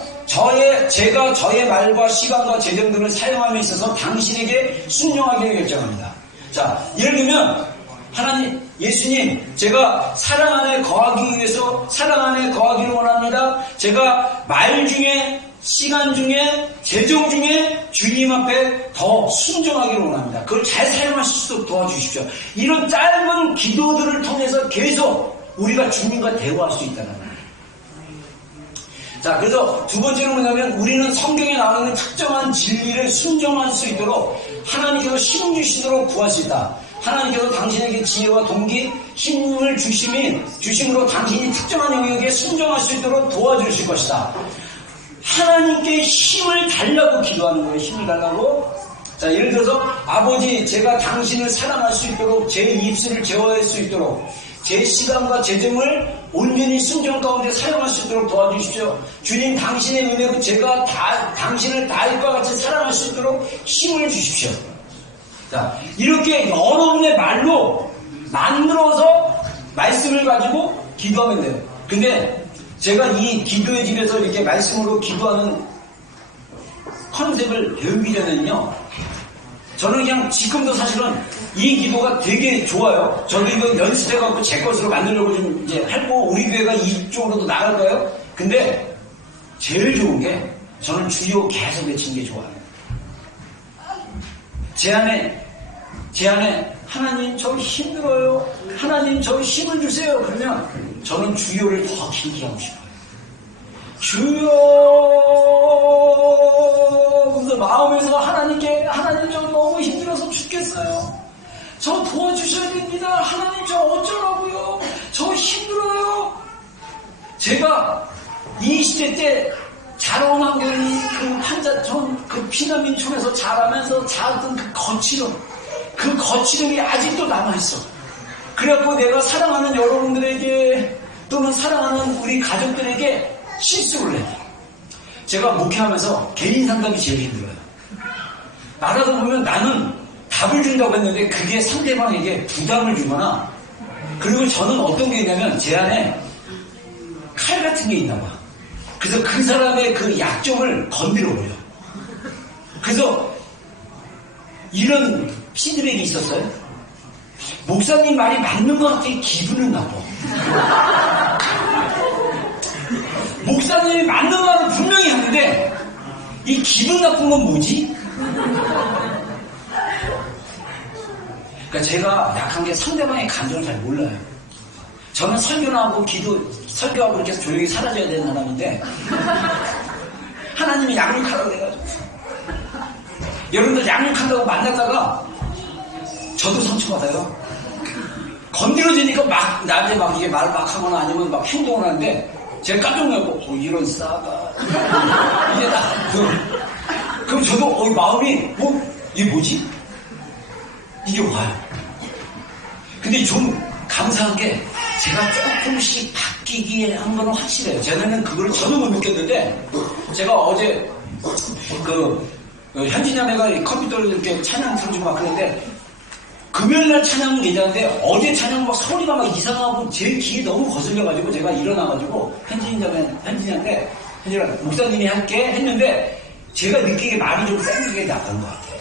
제가 저의 말과 시간과 재정 등을 사용함에 있어서 당신에게 순종하기로 결정합니다. 자, 예를 들면 하나님, 예수님, 제가 사랑 안에 거하기 위해서 사랑 안에 거하기를 원합니다. 제가 말 중에, 시간 중에, 재정 중에 주님 앞에 더 순종하기를 원합니다. 그걸 잘 사용하실 수 있도록 도와주십시오. 이런 짧은 기도들을 통해서 계속 우리가 주님과 대화할 수 있다는 거예요. 자, 그래서 두 번째는 뭐냐면 우리는 성경에 나오는 특정한 진리를 순종할 수 있도록 하나님께서 힘을 주시도록 구할 수 있다. 하나님께서 당신에게 지혜와 동기, 힘을 주심으로 당신이 특정한 영역에 순종할 수 있도록 도와주실 것이다. 하나님께 힘을 달라고 기도하는 거예요. 힘을 달라고. 자, 예를 들어서 아버지, 제가 당신을 사랑할 수 있도록 제 입술을 제어할 수 있도록 제 시간과 재정을 온전히 순종 가운데 사용할 수 있도록 도와주십시오. 주님, 당신의 은혜로 제가 당신을 다윗과 같이 사랑할 수 있도록 힘을 주십시오. 자, 이렇게 여러분의 말로 만들어서 말씀을 가지고 기도하면 돼요. 근데 제가 이 기도의 집에서 이렇게 말씀으로 기도하는 컨셉을 배우기 전에는요, 저는 그냥 지금도 사실은 이 기도가 되게 좋아요. 저도 이거 연습해갖고 제 것으로 만들려고 좀 이제 하고 우리 교회가 이쪽으로도 나갈 거예요. 근데 제일 좋은 게 저는 주요 계속 외치는 게 좋아요. 제 안에 하나님 저 힘들어요. 하나님 저 힘을 주세요. 그러면 저는 주요를 더 길게 하고 싶어요. 주여, 그래서 마음에서 하나님께 하나님 저 너무 힘들어서 죽겠어요. 저 도와주셔야 됩니다. 하나님 저 어쩌라고요. 저 힘들어요. 제가 이 시대 때 자라온 환경이 그 피난민촌에서 자라면서 자랐던 그 거칠음이 아직도 남아있어. 그래갖고 내가 사랑하는 여러분들에게 또는 사랑하는 우리 가족들에게 실수를 해요. 제가 목회하면서 개인 상담이 제일 힘들어요. 말하다 보면 나는 답을 준다고 했는데 그게 상대방에게 부담을 주거나, 그리고 저는 어떤 게 있냐면 제 안에 칼 같은 게 있나 봐. 그래서 그 사람의 그 약점을 건드려 버려요. 그래서 이런 피드백이 있었어요. 목사님 말이 맞는 것 같아. 기분은 나빠. 목사님이 맞는 말을 분명히 하는데 이 기분 나쁜 건 뭐지? 그러니까 제가 약한 게 상대방의 감정을 잘 몰라요. 저는 설교하고 설교하고 이렇게 조용히 사라져야 되는 사람인데 하나님이 양육하라고 해가지고, 여러분들 양육한다고 만났다가 저도 상처받아요. 건드려지니까 나한테 이게 말을 막 하거나 아니면 막 행동을 하는데 제가 깜짝 놀고 이런 싸가 이게 그럼 저도 마음이 이게 뭐지? 이게 와요. 근데 좀 감사한 게 제가 조금씩 바뀌기에 한 거는 확실해요. 제가는 그걸 전혀 못 느꼈는데, 제가 어제 현진자매가 컴퓨터를 이렇게 찬양 틀어주고 막 그랬는데, 금요일날 찬양은 괜찮은데 어제 찬양 막 소리가 막 이상하고 제 귀에 너무 거슬려가지고 제가 일어나가지고 현진이한테 목사님이 할게 했는데, 제가 느끼기에 말이 좀 센 게 나간 것 같아요.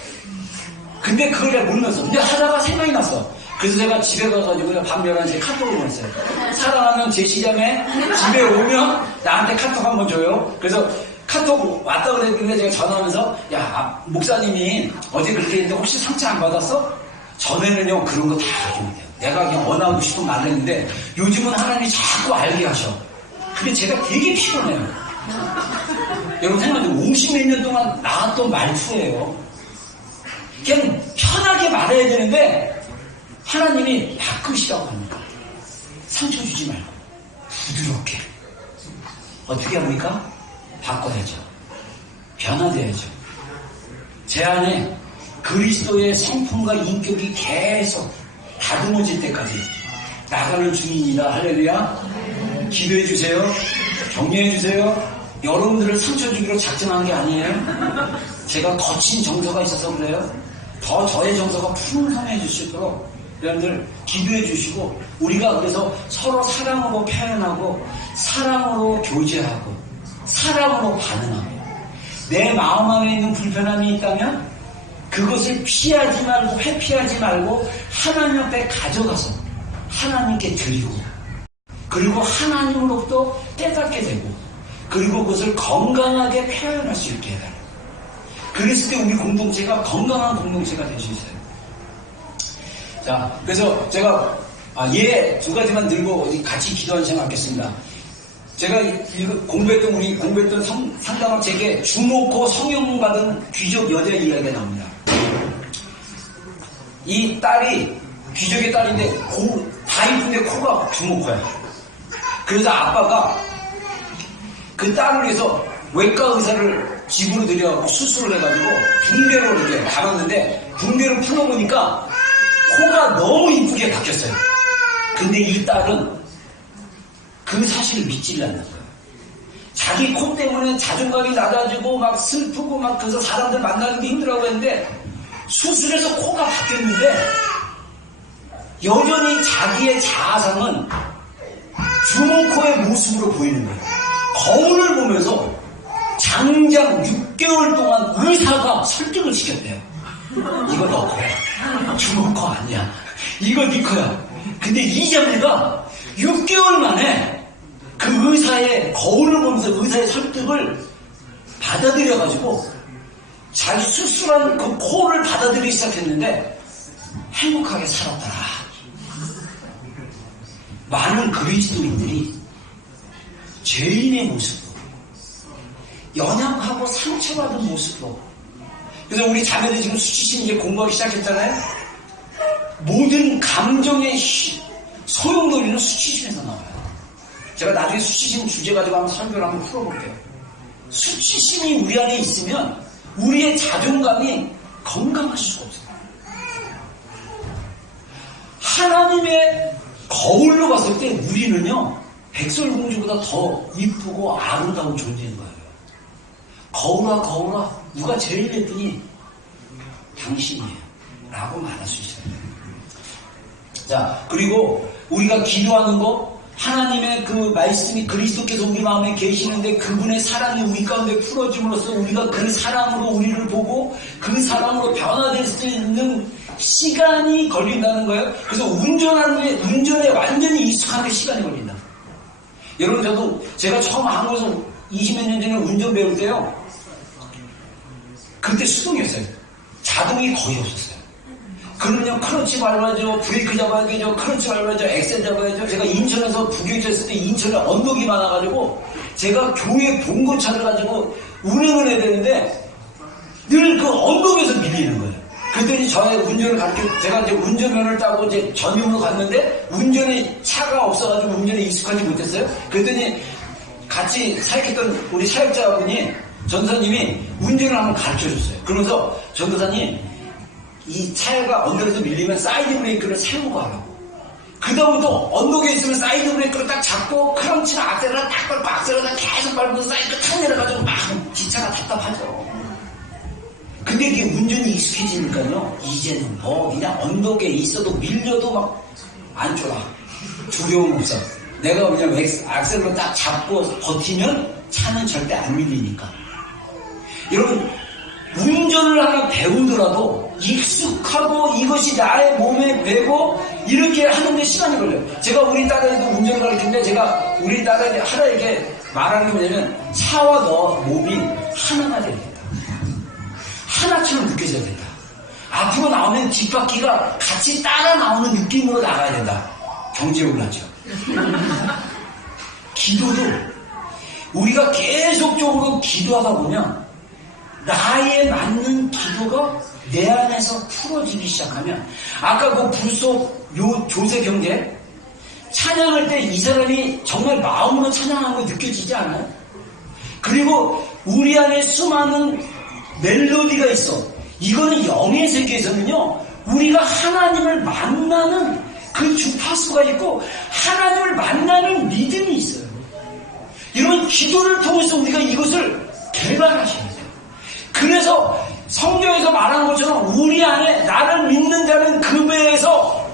근데 그걸 잘 모르면서 근데 하다가 생각이 났어. 그래서 제가 집에 가가지고 밤 11시에 카톡을 보냈어요. 사랑하는 제시자매, 집에 오면 나한테 카톡 한번 줘요. 그래서 카톡 왔다 그랬는데 제가 전화하면서, 야, 목사님이 어제 그렇게 했는데 혹시 상처 안 받았어? 전에는요 그런 거 다 가지고 돼요. 내가 그냥 원하고 싶은 말을 했는데 요즘은 하나님이 자꾸 알게 하셔. 근데 제가 되게 피곤해요. 여러분 생각해보세요. 50몇 년 동안 나왔던 말투예요. 그냥 편하게 말해야 되는데 하나님이 바꾸시라고 합니다. 상처 주지 말고 부드럽게. 어떻게 합니까? 바꿔야죠. 변화돼야죠. 제 안에 그리스도의 성품과 인격이 계속 다듬어질 때까지 나가는 중입니다. 할렐루야. 기도해 주세요. 격려해 주세요. 여러분들을 상처 주기로 작정한 게 아니에요. 제가 거친 정서가 있어서 그래요. 더 저의 정서가 풍성해질 수 있도록 여러분들 기도해 주시고, 우리가 그래서 서로 사랑으로 표현하고, 사랑으로 교제하고, 사랑으로 반응하고, 내 마음 안에 있는 불편함이 있다면 그것을 피하지 말고, 회피하지 말고 하나님 앞에 가져가서 하나님께 드리고, 그리고 하나님으로부터 깨닫게 되고, 그리고 그것을 건강하게 표현할 수 있게 해달라고. 그랬을 때 우리 공동체가 건강한 공동체가 될 수 있어요. 자, 그래서 제가 예 두 가지만 들고 같이 기도하는 시간 갖겠습니다. 제가 공부했던 상담학 책에 주목호 성형 받은 귀족 여자 이야기가 나옵니다. 이 딸이 귀족의 딸인데 다 이쁜데 코가 주목호야. 그래서 아빠가 그 딸을 위해서 외과 의사를 집으로 들여갖고 수술을 해가지고 붕대로 이렇게 감았는데, 붕대로 풀어보니까 코가 너무 이쁘게 바뀌었어요. 근데 이 딸은 그 사실을 믿지 않는 거예요. 자기 코 때문에 자존감이 낮아지고 막 슬프고 막 그래서 사람들 만나는 게 힘들어하고 했는데, 수술해서 코가 바뀌었는데 여전히 자기의 자아상은 주몽코의 모습으로 보이는 거예요. 거울을 보면서 장장 6개월 동안 의사가 설득을 시켰대요. 이거 너 코야. 주몽코 아니야. 이거 네 코야. 근데 이 자매가 6개월 만에 그 의사의 거울을 보면서 의사의 설득을 받아들여가지고 자기 수술한 그 코를 받아들이기 시작했는데 행복하게 살았더라. 많은 그리스도인들이 죄인의 모습으로, 연약하고 상처받은 모습으로, 그래서 우리 자매들 지금 수치심 이제 공부하기 시작했잖아요. 모든 감정의 소용돌이는 수치심에서 나와요. 제가 나중에 수치심 주제 가지고 한번 설교를 한번 풀어볼게요. 수치심이 우리 안에 있으면 우리의 자존감이 건강할 수가 없어요. 하나님의 거울로 봤을 때 우리는요, 백설공주보다 더 이쁘고 아름다운 존재인 거예요. 거울아 누가 제일 예쁘니? 당신이에요 라고 말할 수 있어요. 자, 그리고 우리가 기도하는 거, 하나님의 그 말씀이 그리스도께서 우리 마음에 계시는데 그분의 사랑이 우리 가운데 풀어짐으로써 우리가 그 사랑으로 우리를 보고 그 사랑으로 변화될 수 있는 시간이 걸린다는 거예요. 그래서 운전에 완전히 익숙한데 시간이 걸린다. 여러분, 제가 처음 한국에서 20몇 년 전에 운전 배울 때요, 그때 수동이었어요. 자동이 거의 없었어요. 그러면요, 크러치 밟아야죠, 브레이크 잡아야죠, 크러치 밟아야죠, 엑셀 잡아야죠. 제가 인천에서 부교육자 했을 때 인천에 언덕이 많아가지고 제가 교회 봉고차를 가지고 운행을 해야 되는데 늘 그 언덕에서 밀리는 거예요. 그랬더니 저의 운전을 제가 이제 운전면허를 따고 이제 전용으로 갔는데 운전에 차가 없어가지고 운전에 익숙하지 못했어요. 그랬더니 같이 사역했던 우리 사역자분이, 전사님이 운전을 한번 가르쳐 줬어요. 그러면서 전도사님, 이 차가 언덕에서 밀리면 사이드 브레이크를 세우고 하라고. 그 다음부터 언덕에 있으면 사이드 브레이크를 딱 잡고 크런치나 악셀을 딱 밟고 악셀을 계속 밟으면서 사이드 탁 내려가지고 막 기차가 답답하죠. 근데 이게 운전이 익숙해지니까요, 이제는 그냥 언덕에 있어도 밀려도 막 안 쫄아. 두려움 없어. 내가 그냥 악셀로 딱 잡고 버티면 차는 절대 안 밀리니까. 여러분, 운전을 하나 배우더라도 익숙하고 이것이 나의 몸에 배고 이렇게 하는데 시간이 걸려요. 제가 우리 딸아이도 운전을 가르치는데 제가 우리 딸아이 하나에게 말하는 게 뭐냐면, 차와 너 몸이 하나가 돼야 된다. 하나처럼 느껴져야 된다. 앞으로 나오면 뒷바퀴가 같이 따라 나오는 느낌으로 나가야 된다. 경제올라죠. 기도도 우리가 계속적으로 기도하다 보면 나에 맞는 기도가 내 안에서 풀어지기 시작하면, 아까 그 불속 조세 경제 찬양할 때 이 사람이 정말 마음으로 찬양하는 거 느껴지지 않아요? 그리고 우리 안에 수많은 멜로디가 있어. 이거는 영의 세계에서는요, 우리가 하나님을 만나는 그 주파수가 있고 하나님을 만나는 믿음이 있어요. 여러분, 기도를 통해서 우리가 이것을 개발하셔야 돼요. 그래서 성경에서 말하는 것처럼 우리 안에 나를 믿는 자는 그 배에서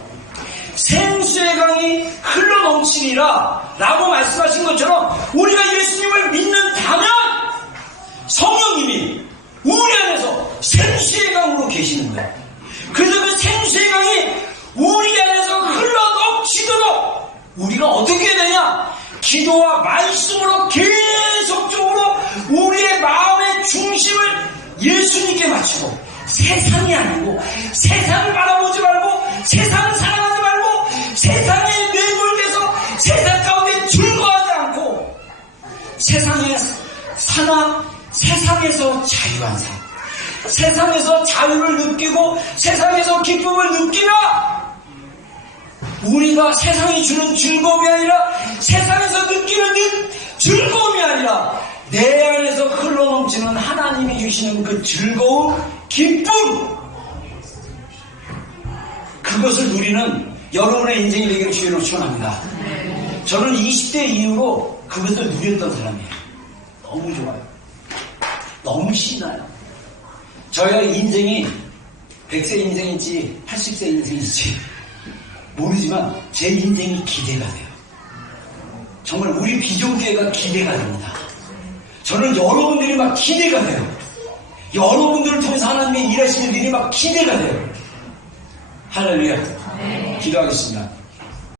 생수의 강이 흘러넘치리라 라고 말씀하신 것처럼 우리가 예수님을 믿는다면 성령님이 우리 안에서 생수의 강으로 계시는 거예요. 그래서 그 생수의 강이 우리 안에서 흘러넘치도록 우리가 어떻게 해야 되냐? 기도와 말씀으로 계속적으로 우리의 마음의 중심을 예수님께 맞추고, 세상이 아니고 세상을 바라보지 말고 세상을 사랑하지 말고 세상에 매몰돼서 세상 가운데 즐거워하지 않고 세상에 사나 세상에서 자유한 삶, 세상에서 자유를 느끼고 세상에서 기쁨을 느끼라. 우리가 세상이 주는 즐거움이 아니라 세상에서 느끼는 즐거움이 아니라 내 안에서 흘러넘치는 하나님이 주시는 그 즐거움, 기쁨, 그것을 누리는 여러분의 인생이 되기를 주의로 축원합니다. 저는 20대 이후로 그것을 누렸던 사람이에요. 너무 좋아요. 너무 신나요. 저의 인생이 100세 인생인지 80세 인생인지 모르지만 제 인생이 기대가 돼요. 정말 우리 비전교회가 기대가 됩니다. 저는 여러분들이 막 기대가 돼요. 여러분들을 통해서 하나님의 일하시는 일이 막 기대가 돼요. 할렐루야. 기도하겠습니다.